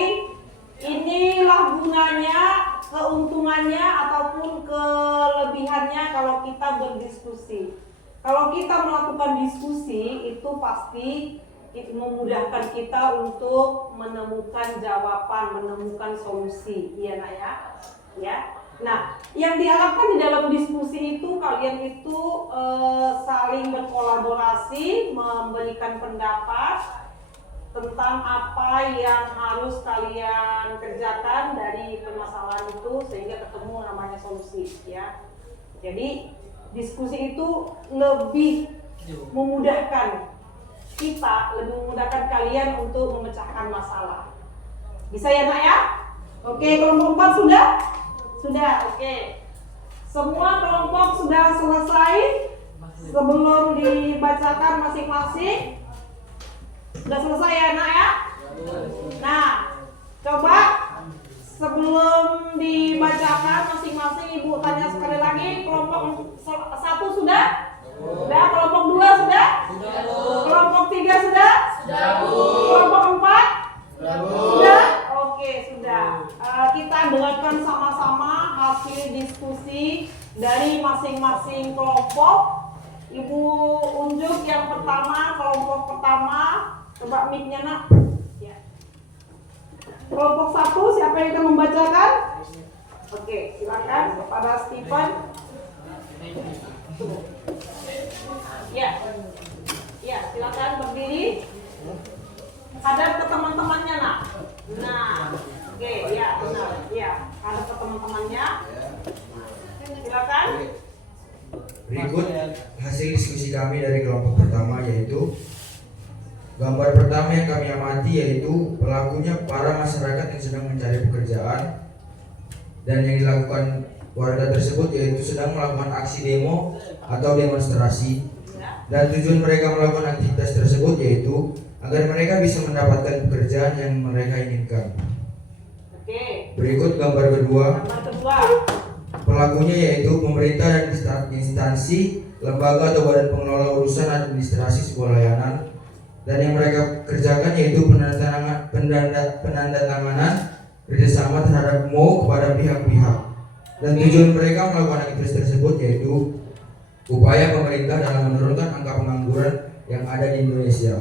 Inilah gunanya, keuntungannya ataupun kelebihannya kalau kita berdiskusi. Kalau kita melakukan diskusi itu pasti itu memudahkan kita untuk menemukan jawaban, menemukan solusi. Iya nak ya? Ya. Nah, yang diharapkan di dalam diskusi itu kalian itu saling berkolaborasi, memberikan pendapat tentang apa yang harus kalian kerjakan dari permasalahan itu sehingga ketemu namanya solusi ya. Jadi diskusi itu lebih memudahkan kita, lebih memudahkan kalian untuk memecahkan masalah. Bisa ya nak ya? Oke, kelompok 4 sudah? Sudah, oke. Semua kelompok sudah selesai. Sebelum dibacakan masing-masing. Sudah selesai ya nak ya? Nah, coba sebelum dibacakan masing-masing ibu tanya sekali lagi. Kelompok 1 sudah? Sudah. Kelompok 2 sudah? Kelompok 3 sudah? Kelompok 4? Sudah? Oke, sudah. Kita dengarkan sama-sama hasil diskusi dari masing-masing kelompok. Ibu unjuk yang pertama, kelompok pertama. Coba mic-nya nak. Ya. Kelompok 1, siapa yang akan membacakan? Oke, silakan kepada Stephen. Ya. Ya, silakan berdiri. Hadap ke teman-temannya nak. Nah, oke, ya benar. Ya, hadap ke teman-temannya. Silakan. Berikut hasil diskusi kami dari kelompok pertama, yaitu gambar pertama yang kami amati yaitu pelakunya para masyarakat yang sedang mencari pekerjaan, dan yang dilakukan warga tersebut yaitu sedang melakukan aksi demo atau demonstrasi, dan tujuan mereka melakukan aktivitas tersebut yaitu agar mereka bisa mendapatkan pekerjaan yang mereka inginkan. Oke. Berikut gambar kedua. Gambar kedua. Pelakunya yaitu pemerintah dan instansi, lembaga atau badan pengelola urusan administrasi sebuah layanan, dan yang mereka kerjakan yaitu penandatanganan kerjasama terhadap MOU kepada pihak-pihak, dan tujuan mereka melakukan aktivitas tersebut yaitu upaya pemerintah dalam menurunkan angka pengangguran yang ada di Indonesia.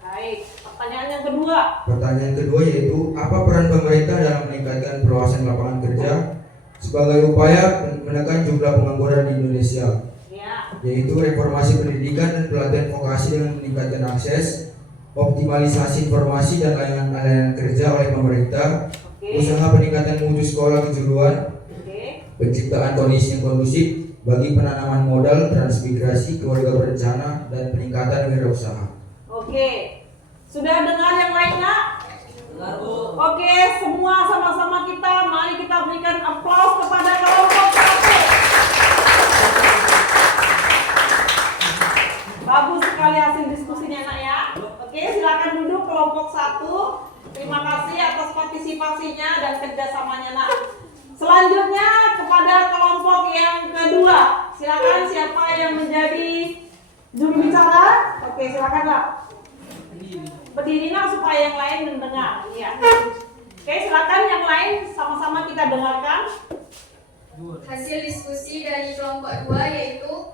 Baik, pertanyaan yang kedua. Pertanyaan kedua yaitu apa peran pemerintah dalam meningkatkan perluasan lapangan kerja sebagai upaya menekan jumlah pengangguran di Indonesia, yaitu reformasi pendidikan dan pelatihan vokasi dengan meningkatkan akses, optimalisasi informasi dan layanan kerja oleh pemerintah, usaha peningkatan mutu sekolah kejuruan, penciptaan kondisi yang kondusif bagi penanaman modal, transmigrasi, keluarga berencana, dan peningkatan wirausaha. Oke, sudah dengar yang lain nak? Oke, semua sama-sama kita, mari kita berikan aplaus kepada kelompok 1. Bagus sekali hasil diskusinya nak ya. Oke, silakan duduk kelompok 1. Terima kasih atas partisipasinya dan kerjasamanya nak. Selanjutnya kepada kelompok yang kedua. Silakan siapa yang menjadi juru bicara? Oke, silakan nak. Berdiri nak supaya yang lain mendengar. Iya. Oke, silakan yang lain sama-sama kita dengarkan. Hasil diskusi dari kelompok 2 yaitu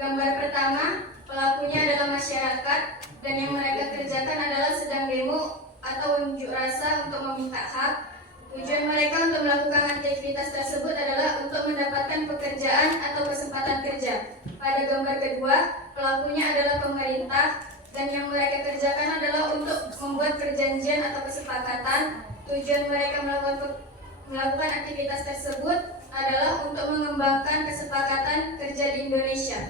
gambar pertama, pelakunya adalah masyarakat dan yang mereka kerjakan adalah sedang demo atau unjuk rasa untuk meminta hak. Tujuan mereka untuk melakukan aktivitas tersebut adalah untuk mendapatkan pekerjaan atau kesempatan kerja. Pada gambar kedua, pelakunya adalah pemerintah dan yang mereka kerjakan adalah untuk membuat perjanjian atau kesepakatan. Tujuan mereka melakukan aktivitas tersebut adalah untuk mengembangkan kesepakatan kerja di Indonesia.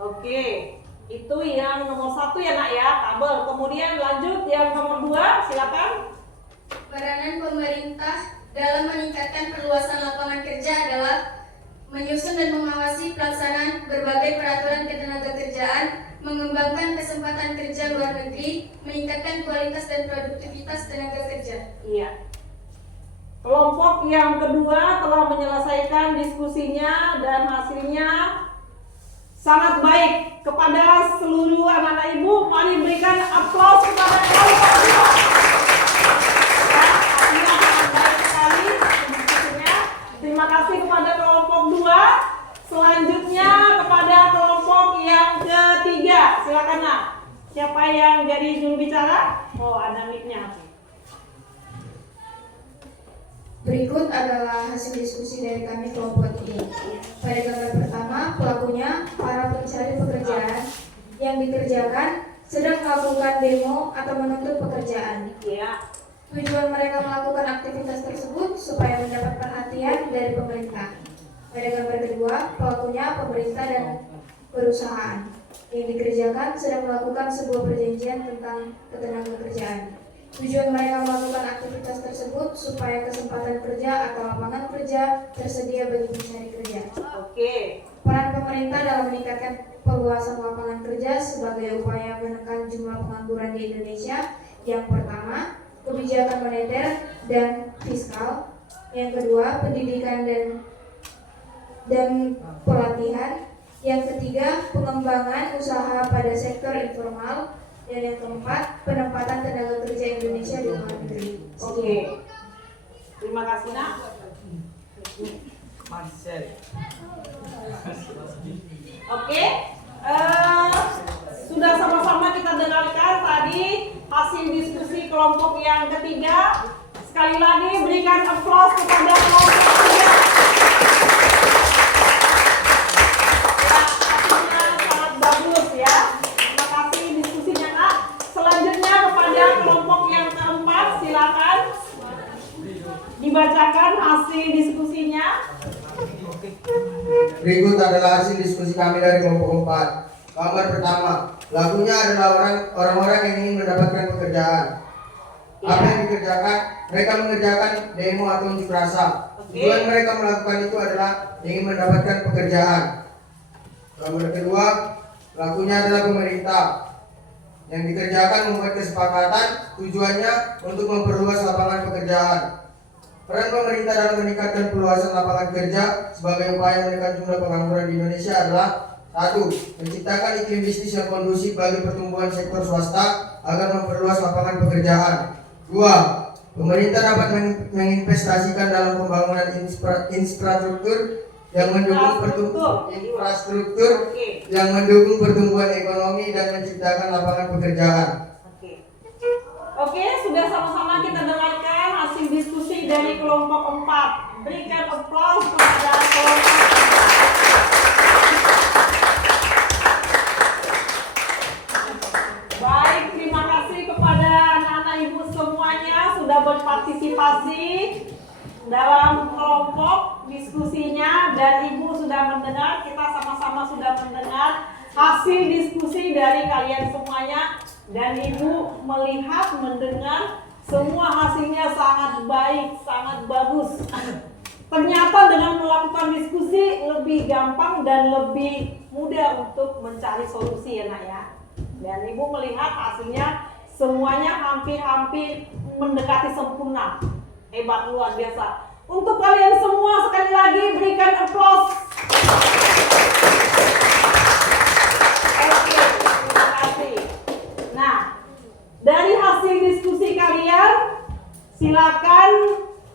Oke, Itu yang nomor 1 ya nak ya, tabel. Kemudian lanjut yang nomor 2, silakan. Peranan pemerintah dalam meningkatkan perluasan lapangan kerja adalah menyusun dan mengawasi pelaksanaan berbagai peraturan ketenagakerjaan, mengembangkan kesempatan kerja luar negeri, meningkatkan kualitas dan produktivitas tenaga kerja. Iya. Kelompok yang kedua telah menyelesaikan diskusinya dan hasilnya sangat baik. Kepada seluruh anak-anak ibu, mari berikan aplaus kepada kelompok 2. Ya, hasilnya sangat baik sekali diskusinya. Terima kasih kepada kelompok 2. Selanjutnya kepada kelompok yang ketiga. Silakan nak. Siapa yang jadi juru bicara? Oh, ada mic-nya. Berikut adalah hasil diskusi dari kami kelompok ini. Pada gambar pertama, pelakunya para pencari pekerjaan yang dikerjakan sedang melakukan demo atau menuntut pekerjaan. Ya. Tujuan mereka melakukan aktivitas tersebut supaya mendapat perhatian dari pemerintah. Pada gambar kedua, pelakunya pemerintah dan perusahaan yang dikerjakan sedang melakukan sebuah perjanjian tentang ketenagakerjaan. Tujuan mereka melakukan aktivitas tersebut supaya kesempatan kerja atau lapangan kerja tersedia bagi pencari kerja. Oke. Peran pemerintah dalam meningkatkan perluasan lapangan kerja sebagai upaya menekan jumlah pengangguran di Indonesia. Yang pertama, kebijakan moneter dan fiskal. Yang kedua, pendidikan dan pelatihan. Yang ketiga, pengembangan usaha pada sektor informal. Dan yang keempat, penempatan tenaga kerja Indonesia di luar negeri. Oke. Terima kasih nak. Oke. Sudah sama-sama kita dengarkan tadi hasil diskusi kelompok yang ketiga. Sekali lagi berikan aplaus kepada kelompok ketiga. Ya, hasilnya sangat bagus ya. Terima kasih diskusinya nak. Selanjutnya kepada kelompok yang keempat, silakan dibacakan hasil diskusinya. Berikut adalah hasil diskusi kami dari kelompok 4. Gambar pertama, lagunya adalah orang-orang yang ingin mendapatkan pekerjaan. Apa yang dikerjakan? Mereka mengerjakan demo atau unjuk rasa. Tujuan mereka melakukan itu adalah ingin mendapatkan pekerjaan. Gambar kedua, lagunya adalah pemerintah. Yang dikerjakan membuat kesepakatan, tujuannya untuk memperluas lapangan pekerjaan. Peran pemerintah dalam meningkatkan perluasan lapangan kerja sebagai upaya menekan jumlah pengangguran di Indonesia adalah 1. Menciptakan iklim bisnis yang kondusif bagi pertumbuhan sektor swasta agar memperluas lapangan pekerjaan. 2. Pemerintah dapat menginvestasikan dalam pembangunan infrastruktur yang mendukung pertumbuhan ekonomi dan menciptakan lapangan pekerjaan. Oke, sudah sama-sama kita dengarkan hasil diskusi dari kelompok 4. Berikan aplaus kepada kelompok 4. Baik, terima kasih kepada anak-anak ibu semuanya sudah berpartisipasi dalam kelompok diskusinya dan ibu sudah mendengar, kita sama-sama sudah mendengar hasil diskusi dari kalian semuanya. Dan ibu melihat, mendengar semua hasilnya sangat baik, sangat bagus. Ternyata dengan melakukan diskusi lebih gampang dan lebih mudah untuk mencari solusi ya nak ya. Dan ibu melihat hasilnya semuanya hampir-hampir mendekati sempurna. Hebat, luar biasa. Untuk kalian semua sekali lagi berikan aplaus. Oke, terima kasih. Nah, dari hasil diskusi kalian, silakan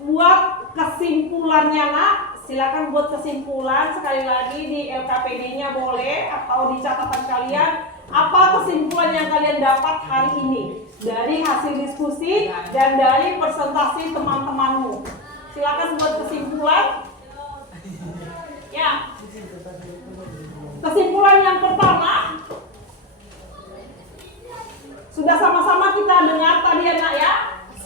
buat kesimpulannya nak. Silakan buat kesimpulan sekali lagi di LKPD-nya boleh atau di catatan kalian. Apa kesimpulan yang kalian dapat hari ini dari hasil diskusi dan dari presentasi teman-temanmu? Silakan buat kesimpulan. Ya. Kesimpulan yang pertama, sudah sama-sama kita dengar tadi ya nak ya.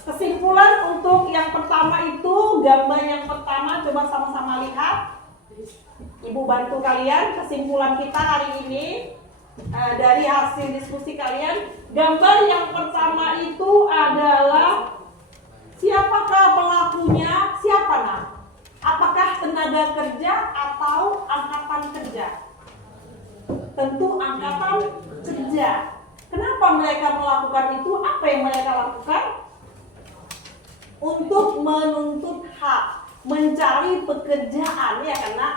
Kesimpulan untuk yang pertama itu, gambar yang pertama coba sama-sama lihat. Ibu bantu kalian kesimpulan kita hari ini. dari hasil diskusi kalian, gambar yang pertama itu adalah siapakah pelakunya? Siapa nak? Apakah tenaga kerja atau angkatan kerja? Tentu angkatan kerja. Kenapa mereka melakukan itu? Apa yang mereka lakukan? Untuk menuntut hak, mencari pekerjaan, ya kan nak?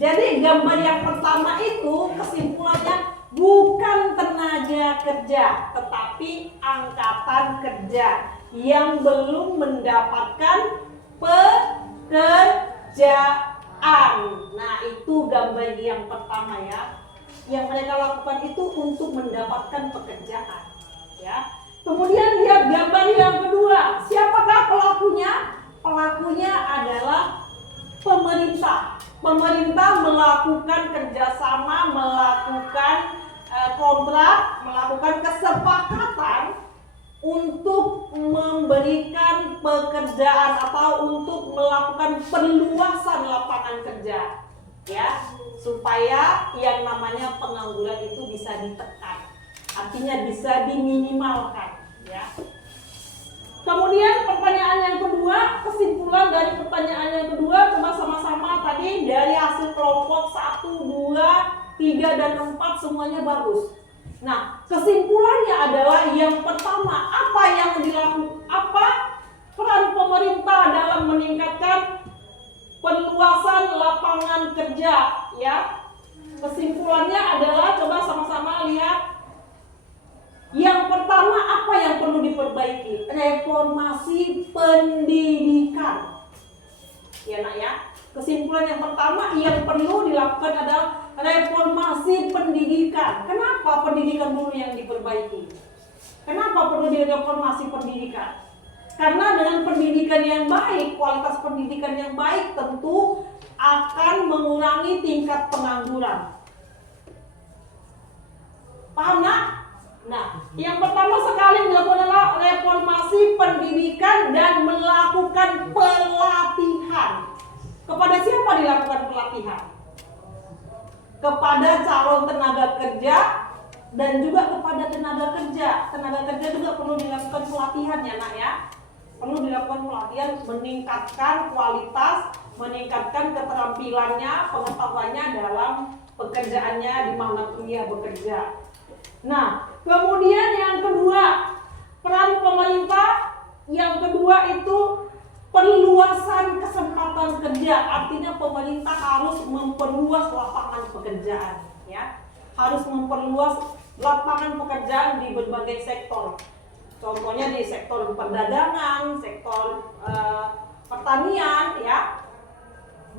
Jadi gambar yang pertama itu kesimpulannya bukan tenaga kerja, tetapi angkatan kerja yang belum mendapatkan pekerjaan. Nah, itu gambar yang pertama ya. Yang mereka lakukan itu untuk mendapatkan pekerjaan, ya. Kemudian lihat gambar yang kedua. Siapakah pelakunya? Pelakunya adalah pemerintah. Pemerintah melakukan kerjasama, melakukan kontrak, melakukan kesepakatan untuk memberikan pekerjaan atau untuk melakukan perluasan lapangan kerja, ya, supaya yang namanya pengangguran itu bisa ditekan, artinya bisa diminimalkan, ya. Kemudian pertanyaan yang kedua, kesimpulan dari pertanyaan yang kedua, coba sama-sama tadi dari hasil kelompok 1, 2, 3, dan 4 semuanya bagus. Nah, kesimpulannya adalah yang pertama, apa yang dilakukan, apa peran pemerintah dalam meningkatkan perluasan lapangan kerja, ya. Kesimpulannya adalah, coba sama-sama lihat. Yang pertama, apa yang perlu diperbaiki? Reformasi pendidikan. Ya nak ya. Kesimpulan yang pertama yang perlu dilakukan adalah reformasi pendidikan. Kenapa pendidikan dulu yang diperbaiki? Kenapa perlu direformasi pendidikan? Karena dengan pendidikan yang baik, kualitas pendidikan yang baik tentu akan mengurangi tingkat pengangguran. Paham nak? Nah, yang pertama sekali dilakukan adalah reformasi pendidikan dan melakukan pelatihan. Kepada siapa dilakukan pelatihan? Kepada calon tenaga kerja dan juga kepada tenaga kerja. Tenaga kerja juga perlu dilakukan pelatihan ya nak ya. Perlu dilakukan pelatihan, meningkatkan kualitas, meningkatkan keterampilannya, pengetahuannya dalam pekerjaannya di mana dia bekerja. Nah, kemudian yang kedua, peran pemerintah yang kedua itu perluasan kesempatan kerja. Artinya pemerintah harus memperluas lapangan pekerjaan, ya. Harus memperluas lapangan pekerjaan di berbagai sektor. Contohnya di sektor perdagangan, sektor pertanian, ya.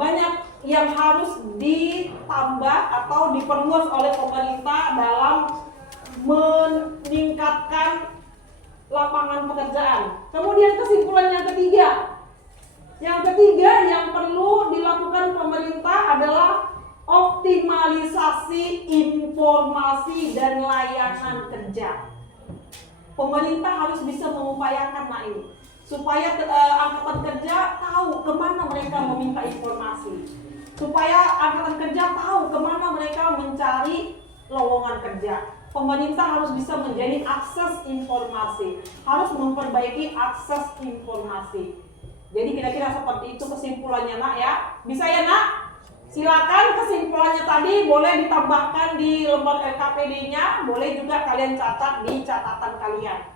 Banyak yang harus ditambah atau diperluas oleh pemerintah dalam meningkatkan lapangan pekerjaan. Kemudian kesimpulan yang ketiga. Yang ketiga yang perlu dilakukan pemerintah adalah optimalisasi informasi dan layanan kerja. Pemerintah harus bisa mengupayakan ini supaya angkatan kerja tahu kemana mereka meminta informasi, supaya angkatan kerja tahu kemana mereka mencari lowongan kerja. Pemerintah harus bisa menjadi akses informasi, harus memperbaiki akses informasi. Jadi kira-kira seperti itu kesimpulannya nak ya. Bisa ya nak? Silakan kesimpulannya tadi boleh ditambahkan di lembar LKPD-nya, boleh juga kalian catat di catatan kalian.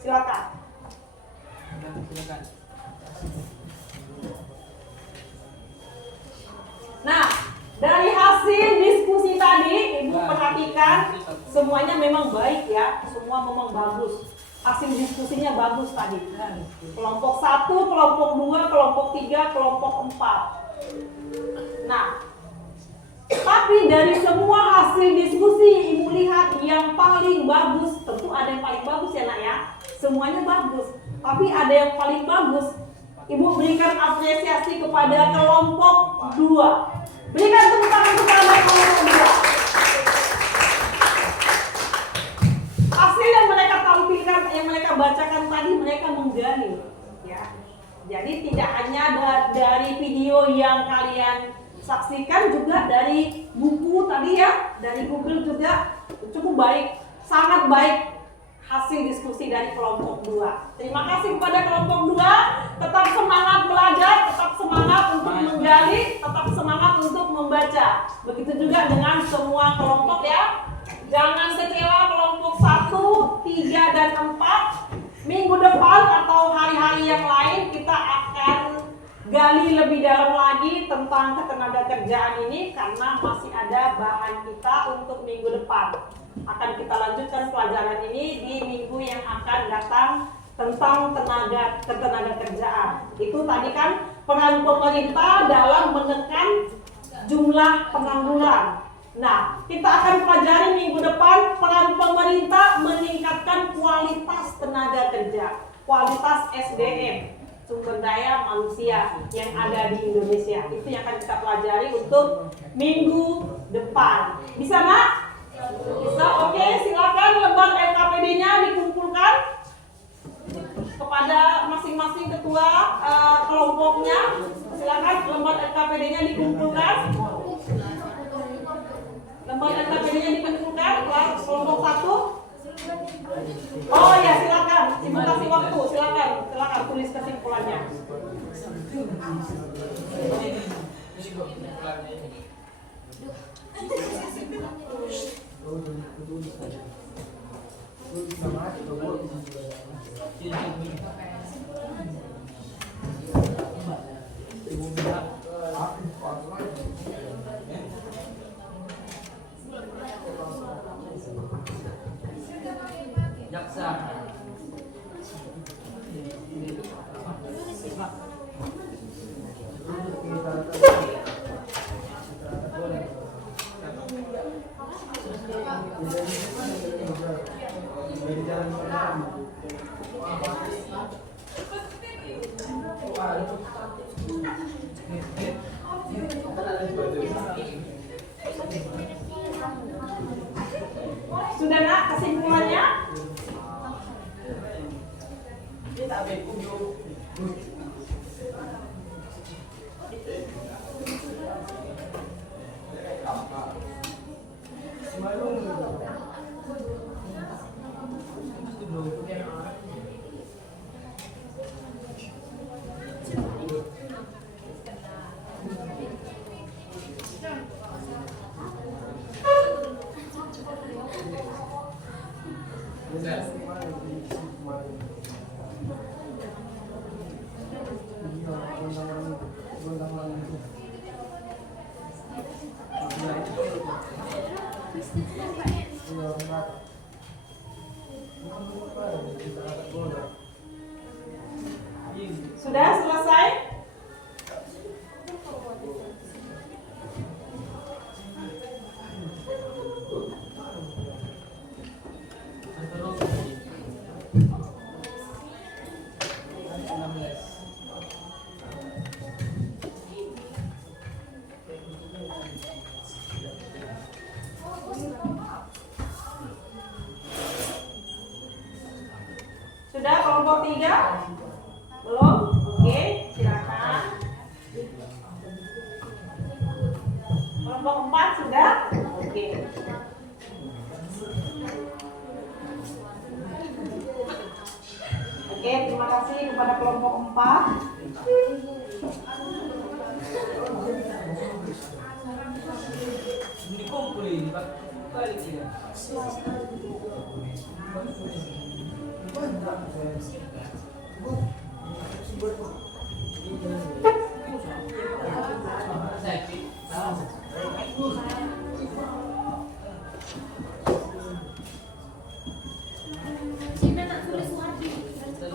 Silakan. Nah, dari hasil diskusi tadi, Ibu perhatikan semuanya memang baik ya, semua memang bagus. Hasil diskusinya bagus tadi. Kelompok 1, kelompok 2, kelompok 3, kelompok 4. Nah, tapi dari semua hasil diskusi Ibu lihat yang paling bagus, tentu ada yang paling bagus ya nak ya. Semuanya bagus, tapi ada yang paling bagus. Ibu berikan apresiasi kepada kelompok 2. Berikan tepuk tangan kepada kelompok 2. Hasil yang mereka tampilkan, yang mereka bacakan tadi, mereka menggali ya. Jadi tidak hanya dari video yang kalian saksikan, juga dari buku tadi ya, dari Google juga cukup baik, sangat baik hasil diskusi dari kelompok 2. Terima kasih kepada kelompok 2, tetap semangat belajar, tetap semangat untuk menggali, tetap semangat untuk membaca. Begitu juga dengan semua kelompok ya. Jangan kecewa kelompok 1, 3, dan 4. Minggu depan atau hari-hari yang lain kita akan gali lebih dalam lagi tentang ketenagakerjaan ini karena masih ada bahan kita untuk minggu depan. Akan kita lanjutkan pelajaran ini di minggu yang akan datang tentang ketenagakerjaan. Itu tadi kan peran pemerintah dalam menekan jumlah pengangguran. Nah, kita akan pelajari minggu depan peran pemerintah meningkatkan kualitas tenaga kerja, kualitas SDM, sumber daya manusia yang ada di Indonesia. Itu yang akan kita pelajari untuk minggu depan. Bisa, Nak? Bisa, oke. Silakan lembar LKPD-nya dikumpulkan kepada masing-masing ketua kelompoknya. Silakan lembar LKPD-nya dikumpulkan. Lembar LKPD-nya dikumpulkan kelompok 1. Oh ya, silakan. Ibu kasih waktu, silakan tulis kesimpulannya. Sudah, Nak, kesimpulannya? Sudah selesai? Sudah kelompok 3? Belum? Oke, silakan. Kelompok 4 sudah? Oke. Oke, terima kasih kepada kelompok 4.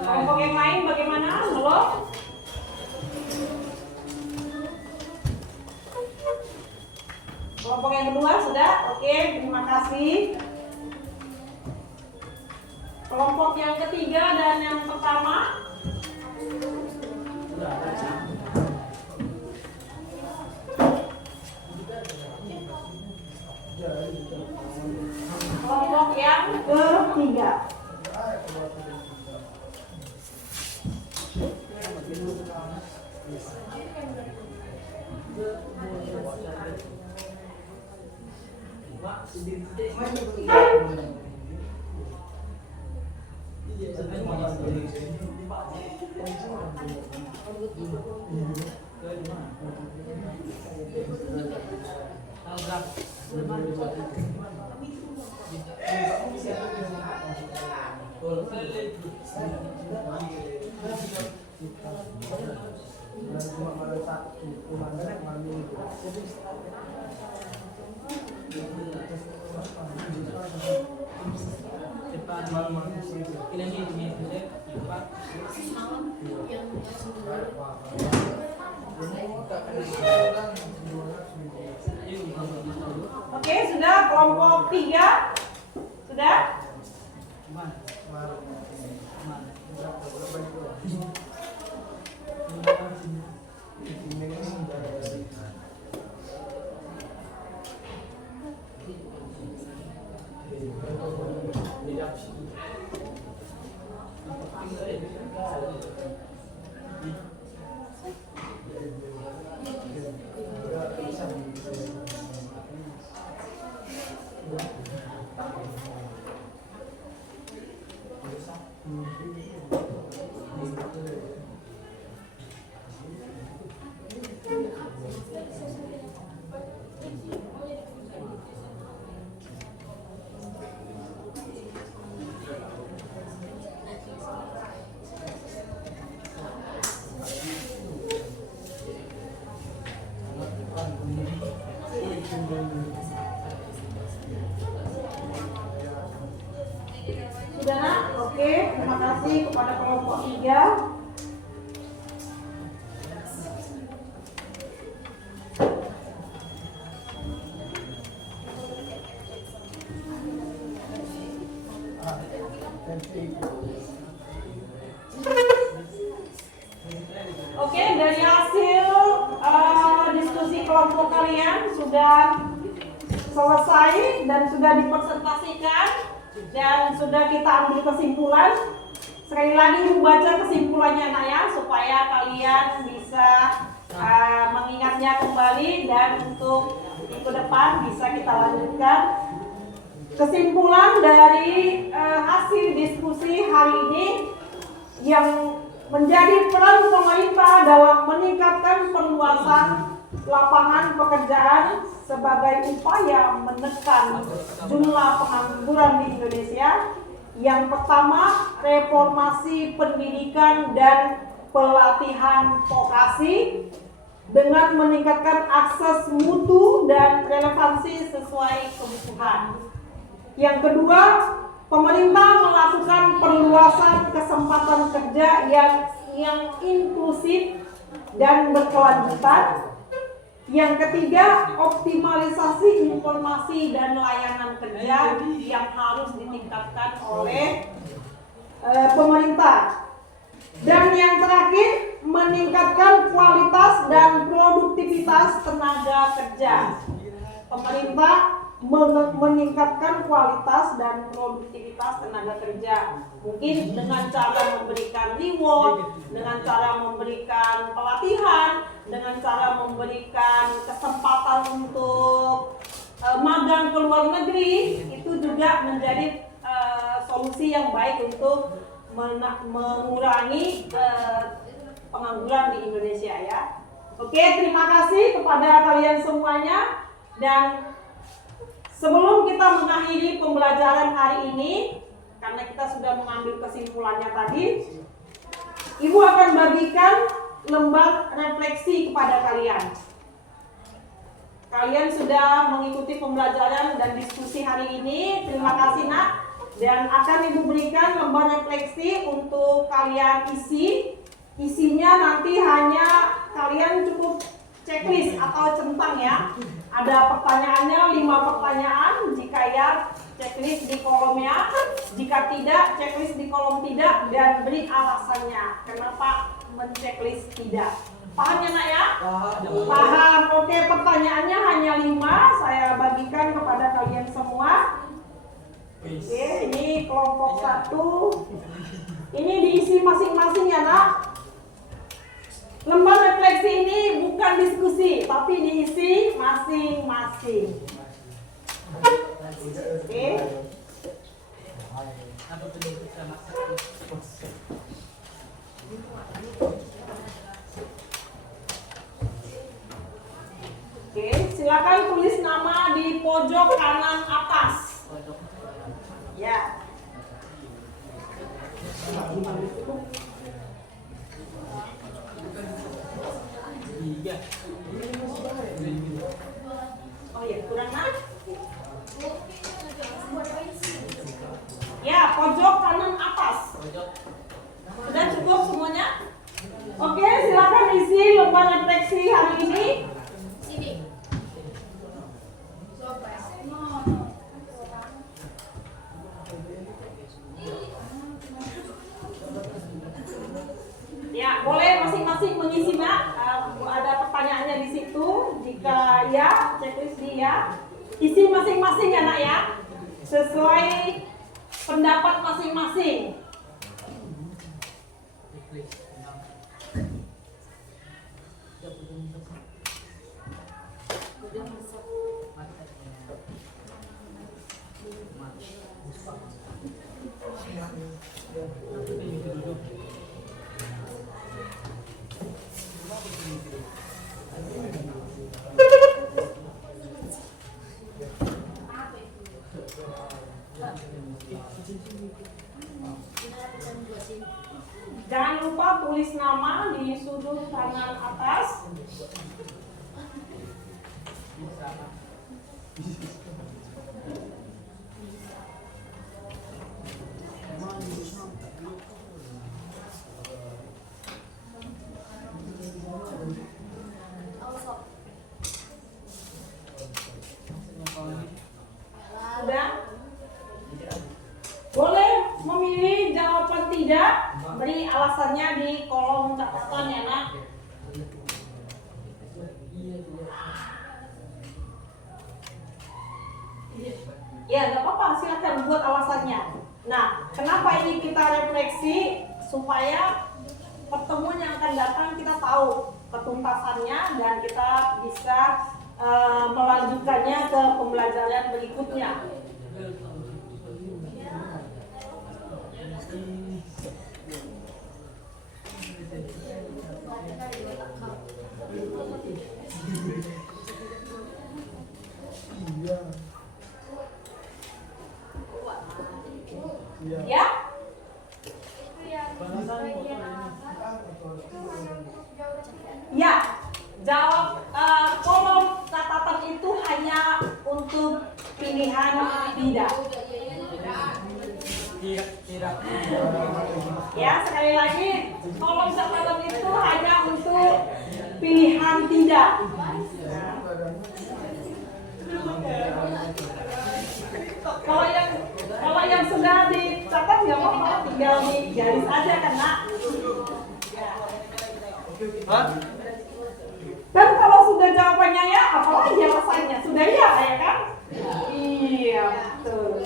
Kelompok yang lain bagaimana? Belum? Kelompok yang kedua sudah? Oke, terima kasih. Kelompok yang ketiga dan yang pertama. Kelompok yang ketiga. Oke, sudah kelompok 3. Sudah? Sudah nak? Oke, terima kasih kepada kelompok 3. Oke, dari hasil diskusi kelompok kalian sudah selesai dan sudah dipresentasikan dan sudah kita ambil kesimpulan. Sekali lagi membaca kesimpulannya nak ya, supaya kalian bisa mengingatnya kembali dan untuk minggu depan bisa kita lanjutkan. Kesimpulan dari hasil diskusi hari ini yang menjadi peran pemerintah dalam meningkatkan perluasan lapangan pekerjaan sebagai upaya menekan jumlah pengangguran di Indonesia. Yang pertama, reformasi pendidikan dan pelatihan vokasi dengan meningkatkan akses mutu dan relevansi sesuai kebutuhan. Yang kedua, pemerintah melakukan perluasan kesempatan kerja yang inklusif dan berkelanjutan. Yang ketiga, optimalisasi informasi dan layanan kerja yang harus ditingkatkan oleh pemerintah. Dan yang terakhir, meningkatkan kualitas dan produktivitas tenaga kerja. Pemerintah meningkatkan kualitas dan produktivitas tenaga kerja, mungkin dengan cara memberikan reward, dengan cara memberikan pelatihan, dengan cara memberikan kesempatan untuk magang ke luar negeri. Itu juga menjadi solusi yang baik untuk mengurangi pengangguran di Indonesia ya. Oke, terima kasih kepada kalian semuanya. Dan sebelum kita mengakhiri pembelajaran hari ini, karena kita sudah mengambil kesimpulannya tadi, Ibu akan bagikan lembar refleksi kepada kalian. Kalian sudah mengikuti pembelajaran dan diskusi hari ini. Terima kasih nak. Dan akan Ibu berikan lembar refleksi untuk kalian isi. Isinya nanti hanya kalian cukup checklist atau centang ya. Ada pertanyaannya 5 pertanyaan. Jika ya, checklist di kolomnya. Jika tidak, checklist di kolom tidak. Dan beri alasannya kenapa men-checklist tidak. Paham ya nak ya? Paham. Oke, pertanyaannya hanya 5. Saya bagikan kepada kalian semua. Oke, ini kelompok 1. Ini diisi masing-masing ya nak. Lembar refleksi ini bukan diskusi, tapi diisi masing-masing. Oke. Oke, silakan tulis nama di pojok kanan atas. Ya. Oh ya, kurang nak? Ya, pojok kanan atas. Sudah cukup semuanya? Oke, silakan isi lembar refleksi hari ini. Sini. Ya, boleh masing-masing mengisi, Mbak. Ada pertanyaannya di situ. Jika ya, checklist dia. Isi masing-masing ya, Nak ya. Sesuai pendapat masing-masing. Jangan lupa tulis nama di sudut kanan atas. Sudah? Boleh memilih jawaban tidak, beri alasannya di kolom catatan ya, Nak. Ya, nggak apa-apa, silakan buat alasannya. Nah, kenapa ini kita refleksi? Supaya pertemuan yang akan datang kita tahu ketuntasannya dan kita bisa melanjutkannya ke pembelajaran berikutnya. Ya? Ya, jawab kolom catatan itu hanya untuk pilihan tidak. Ya, sekali lagi kolom catatan itu hanya untuk pilihan tidak. Kalau yang sudah dicatat nggak apa-apa, tinggal di garis aja kan, Nak. Dan kalau sudah jawabannya ya, apalagi alasannya? Sudah ya kan? Iya, betul.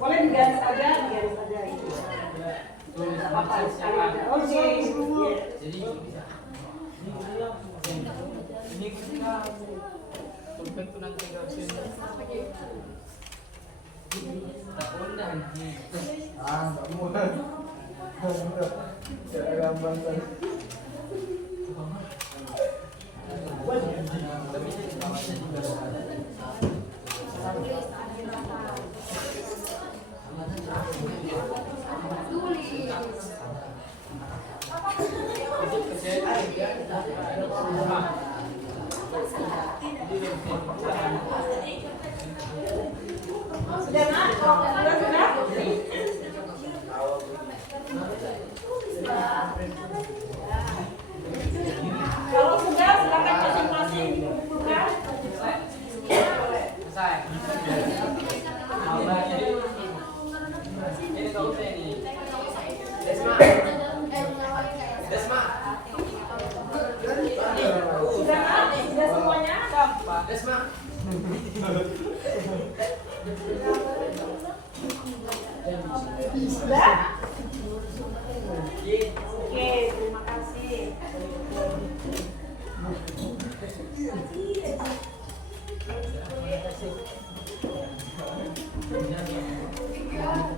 Boleh digaris aja gitu. Apa sekali aja. Oke. Sudah, Nak? Sudah? Kalau sudah, silakan masing-masing dikumpulkan. Sudah, Nak? Sudah semuanya? Sudah? Oke, terima kasih. Ini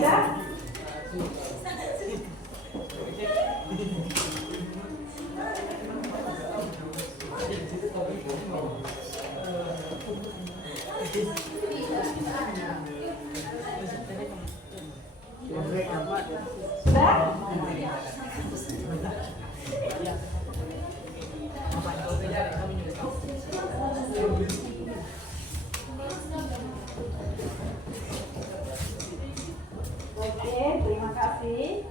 sudah. Sudah? Oke, terima kasih.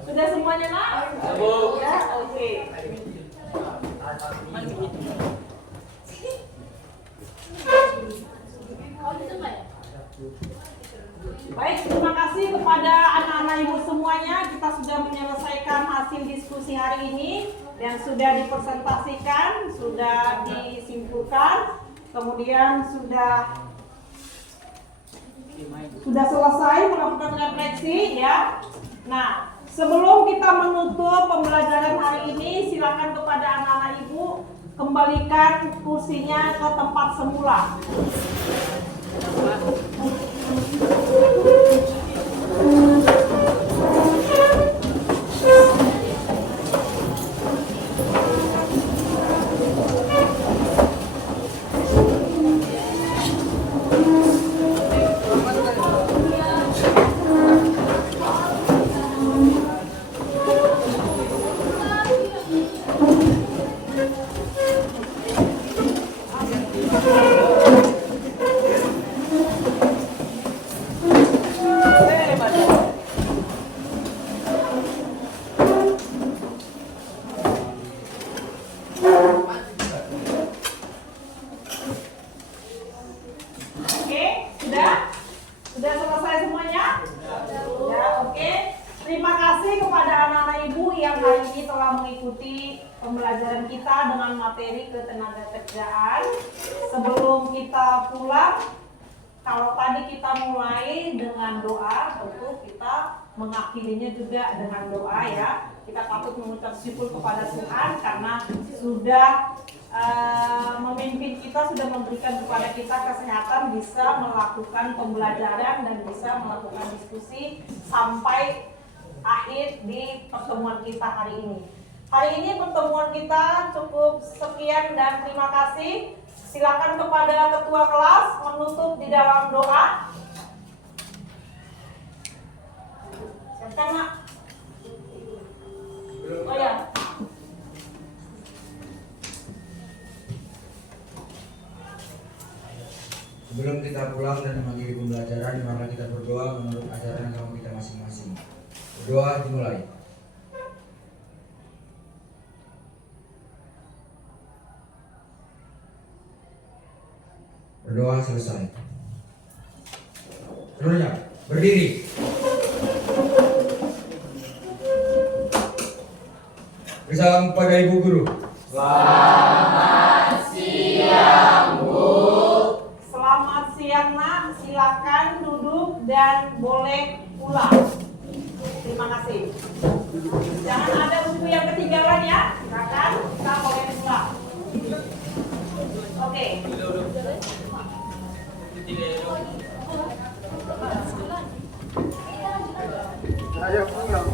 Sudah semuanya, Nak? Ya, oke. Baik, terima kasih kepada anak-anak ibu semuanya. Kita sudah menyelesaikan hasil diskusi hari ini dan sudah dipresentasikan, sudah disimpulkan, kemudian sudah selesai melakukan refleksi ya. Nah, sebelum kita menutup pembelajaran hari ini, silakan kepada anak-anak ibu kembalikan kursinya ke tempat semula. Sudah selesai semuanya? Ya, oke. Terima kasih kepada anak-anak ibu yang hari ini telah mengikuti pembelajaran kita dengan materi ketenagakerjaan. Sebelum kita pulang, kalau tadi kita mulai dengan doa, tentu kita mengakhirinya juga dengan doa ya. Kita patut mengucap syukur kepada Tuhan karena sudah memimpin kita, sudah memberikan kepada kita kesehatan, bisa melakukan pembelajaran dan bisa melakukan diskusi sampai akhir di pertemuan kita hari ini. Hari ini pertemuan kita cukup sekian dan terima kasih. Silakan kepada ketua kelas menutup di dalam doa. Silakan, Nak. Oh ya. Sebelum kita pulang dan mengakhiri pembelajaran, mari kita berdoa menurut ajaran agama kita masing-masing. Berdoa dimulai. Berdoa selesai. Seluruhnya berdiri. Bersalam kepada Ibu Guru. Selamat siang, Bu. Selamat siang, Nak. Silakan duduk dan boleh pulang. Terima kasih. Jangan ada buku yang ketinggalan ya. Silakan, kita boleh pulang. Oke. Ayo pulang.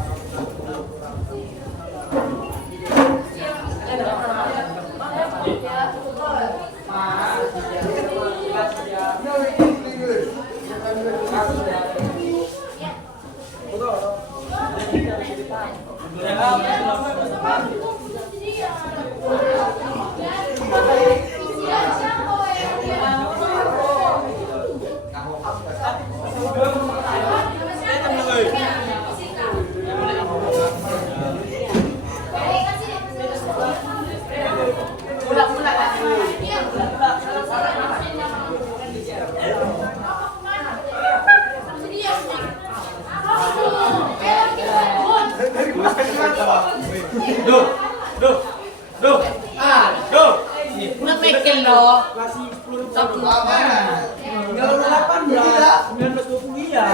Ngemekel loh. Kalau 18, 1920 ya.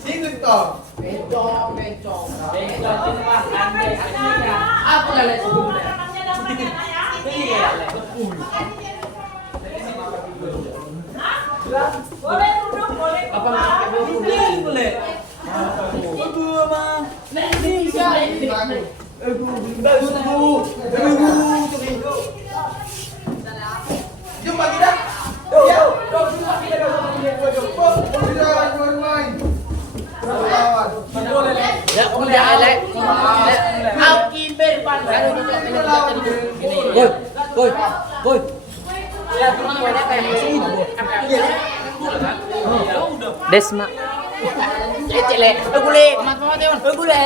Singgung toh. Bencong. Apa lele? Boleh duduk, boleh. Apa boleh? Jumpa kita. Ya, udah elek. Aku kiber pandang. Boy. Ya, cuma banyak kayak Desma. Cele, gule. Gule.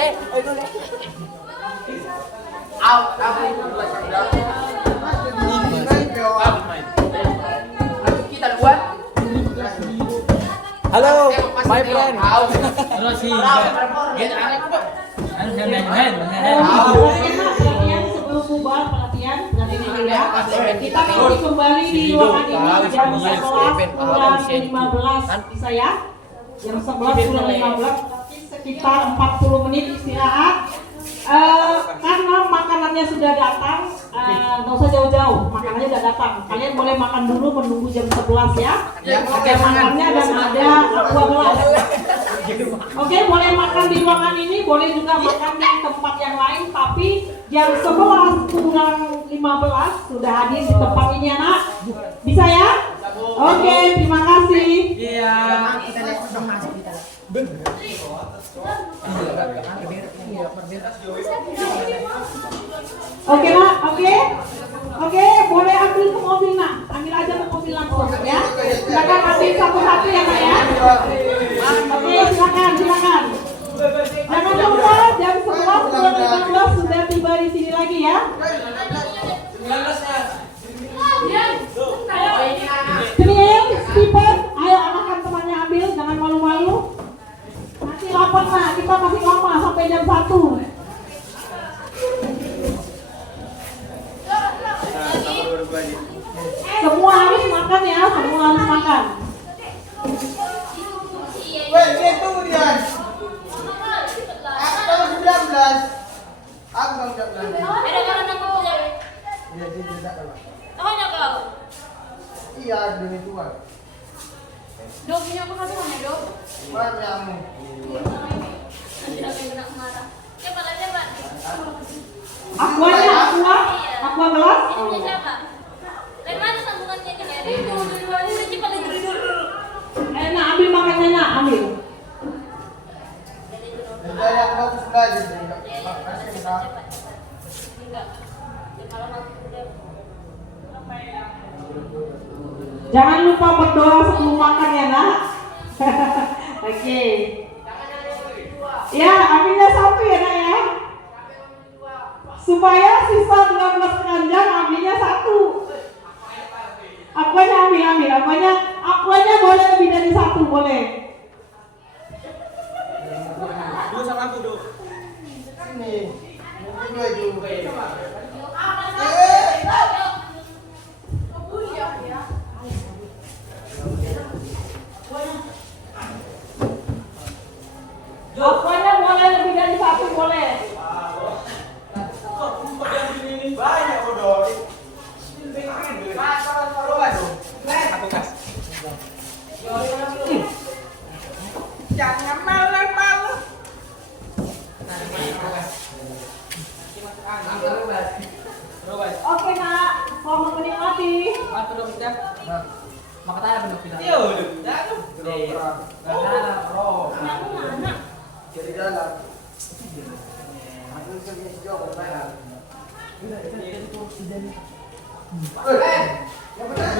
Kita buat. Halo, my friend. Terus sih. Pelatihan sebelum bubar pelatihan nanti ya. Kita nanti kembali di ruangan ini jam 11 kurang 15 bisa ya. Jam 11 kurang 15 sekitar 40 menit istirahat. Karena makanannya sudah datang, nggak usah jauh-jauh, makanannya sudah datang. Kalian boleh makan dulu menunggu jam 11 ya. Oke, makannya dan ada aqua gelas. Oke, boleh makan di ruangan ini, boleh juga makan di tempat yang lain, tapi jam 11 kurang 15 sudah hadir di tempat ini anak. Bisa ya? Oke, terima kasih. Iya. Oke nak, oke, boleh ambil ke mobil nak, ambil aja ke mobil langsung ya. Silakan ambil satu-satu ya nak ya. Oke, silakan. Jangan lupa jam 11 kurang 15 sudah tiba di sini lagi ya. Kenil, Stephen, ayo anak temannya ambil, jangan malu-malu. Nanti lapar nak, kita masih lama sampai jam 1. Semua harus makan ya, semua harus makan. Weh, itu kemudian. Aku tahun 19. Aku tahun 19. Ada kanan aku punya. Iya, dia tidak kalah. Tahunya kau. Iya, demi Tuhan. Dok punya aku kasih mana dok? Mana kamu? Nanti aku yang kena marah. Siapa lah siapa? Aquanya, aqua gelas. Ini punya siapa? Dari mana sambungannya ke dari itu? Dari mana? Udah cepat dari dulu. Nak ambil makannya nak, ambil. Saya yang bagus belajar jadi enggak. Enggak. Kalau aku udah Jangan lupa berdoa sebelum makan ya nak. Oke. Ya, ambilnya satu ya nak ya. Supaya sisa 12 keranjang ambilnya satu. Aquanya ambil. Aquanya boleh lebih dari satu, boleh. Dua sama aku, Dok. Sini. Mungkin dua itu. Aquanya boleh lebih dari satu, boleh. Banyak, Dok. Jangan malu-malu. Oke nak, selamat menikmati. Jadi jalan. Aku segini jauh bermain. Yang benar.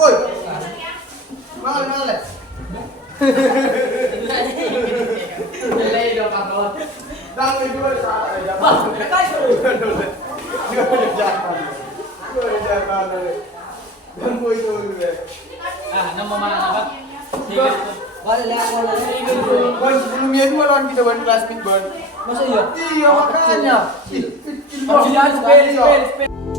Woi. Mahal. Dah, dua salah. Ganggu itu dulu deh. Nama mana apa? Balik Bon, sebelumnya dua lawan kita ban classmate Bon. Masa iya? Iya makanya. Masih ada spell.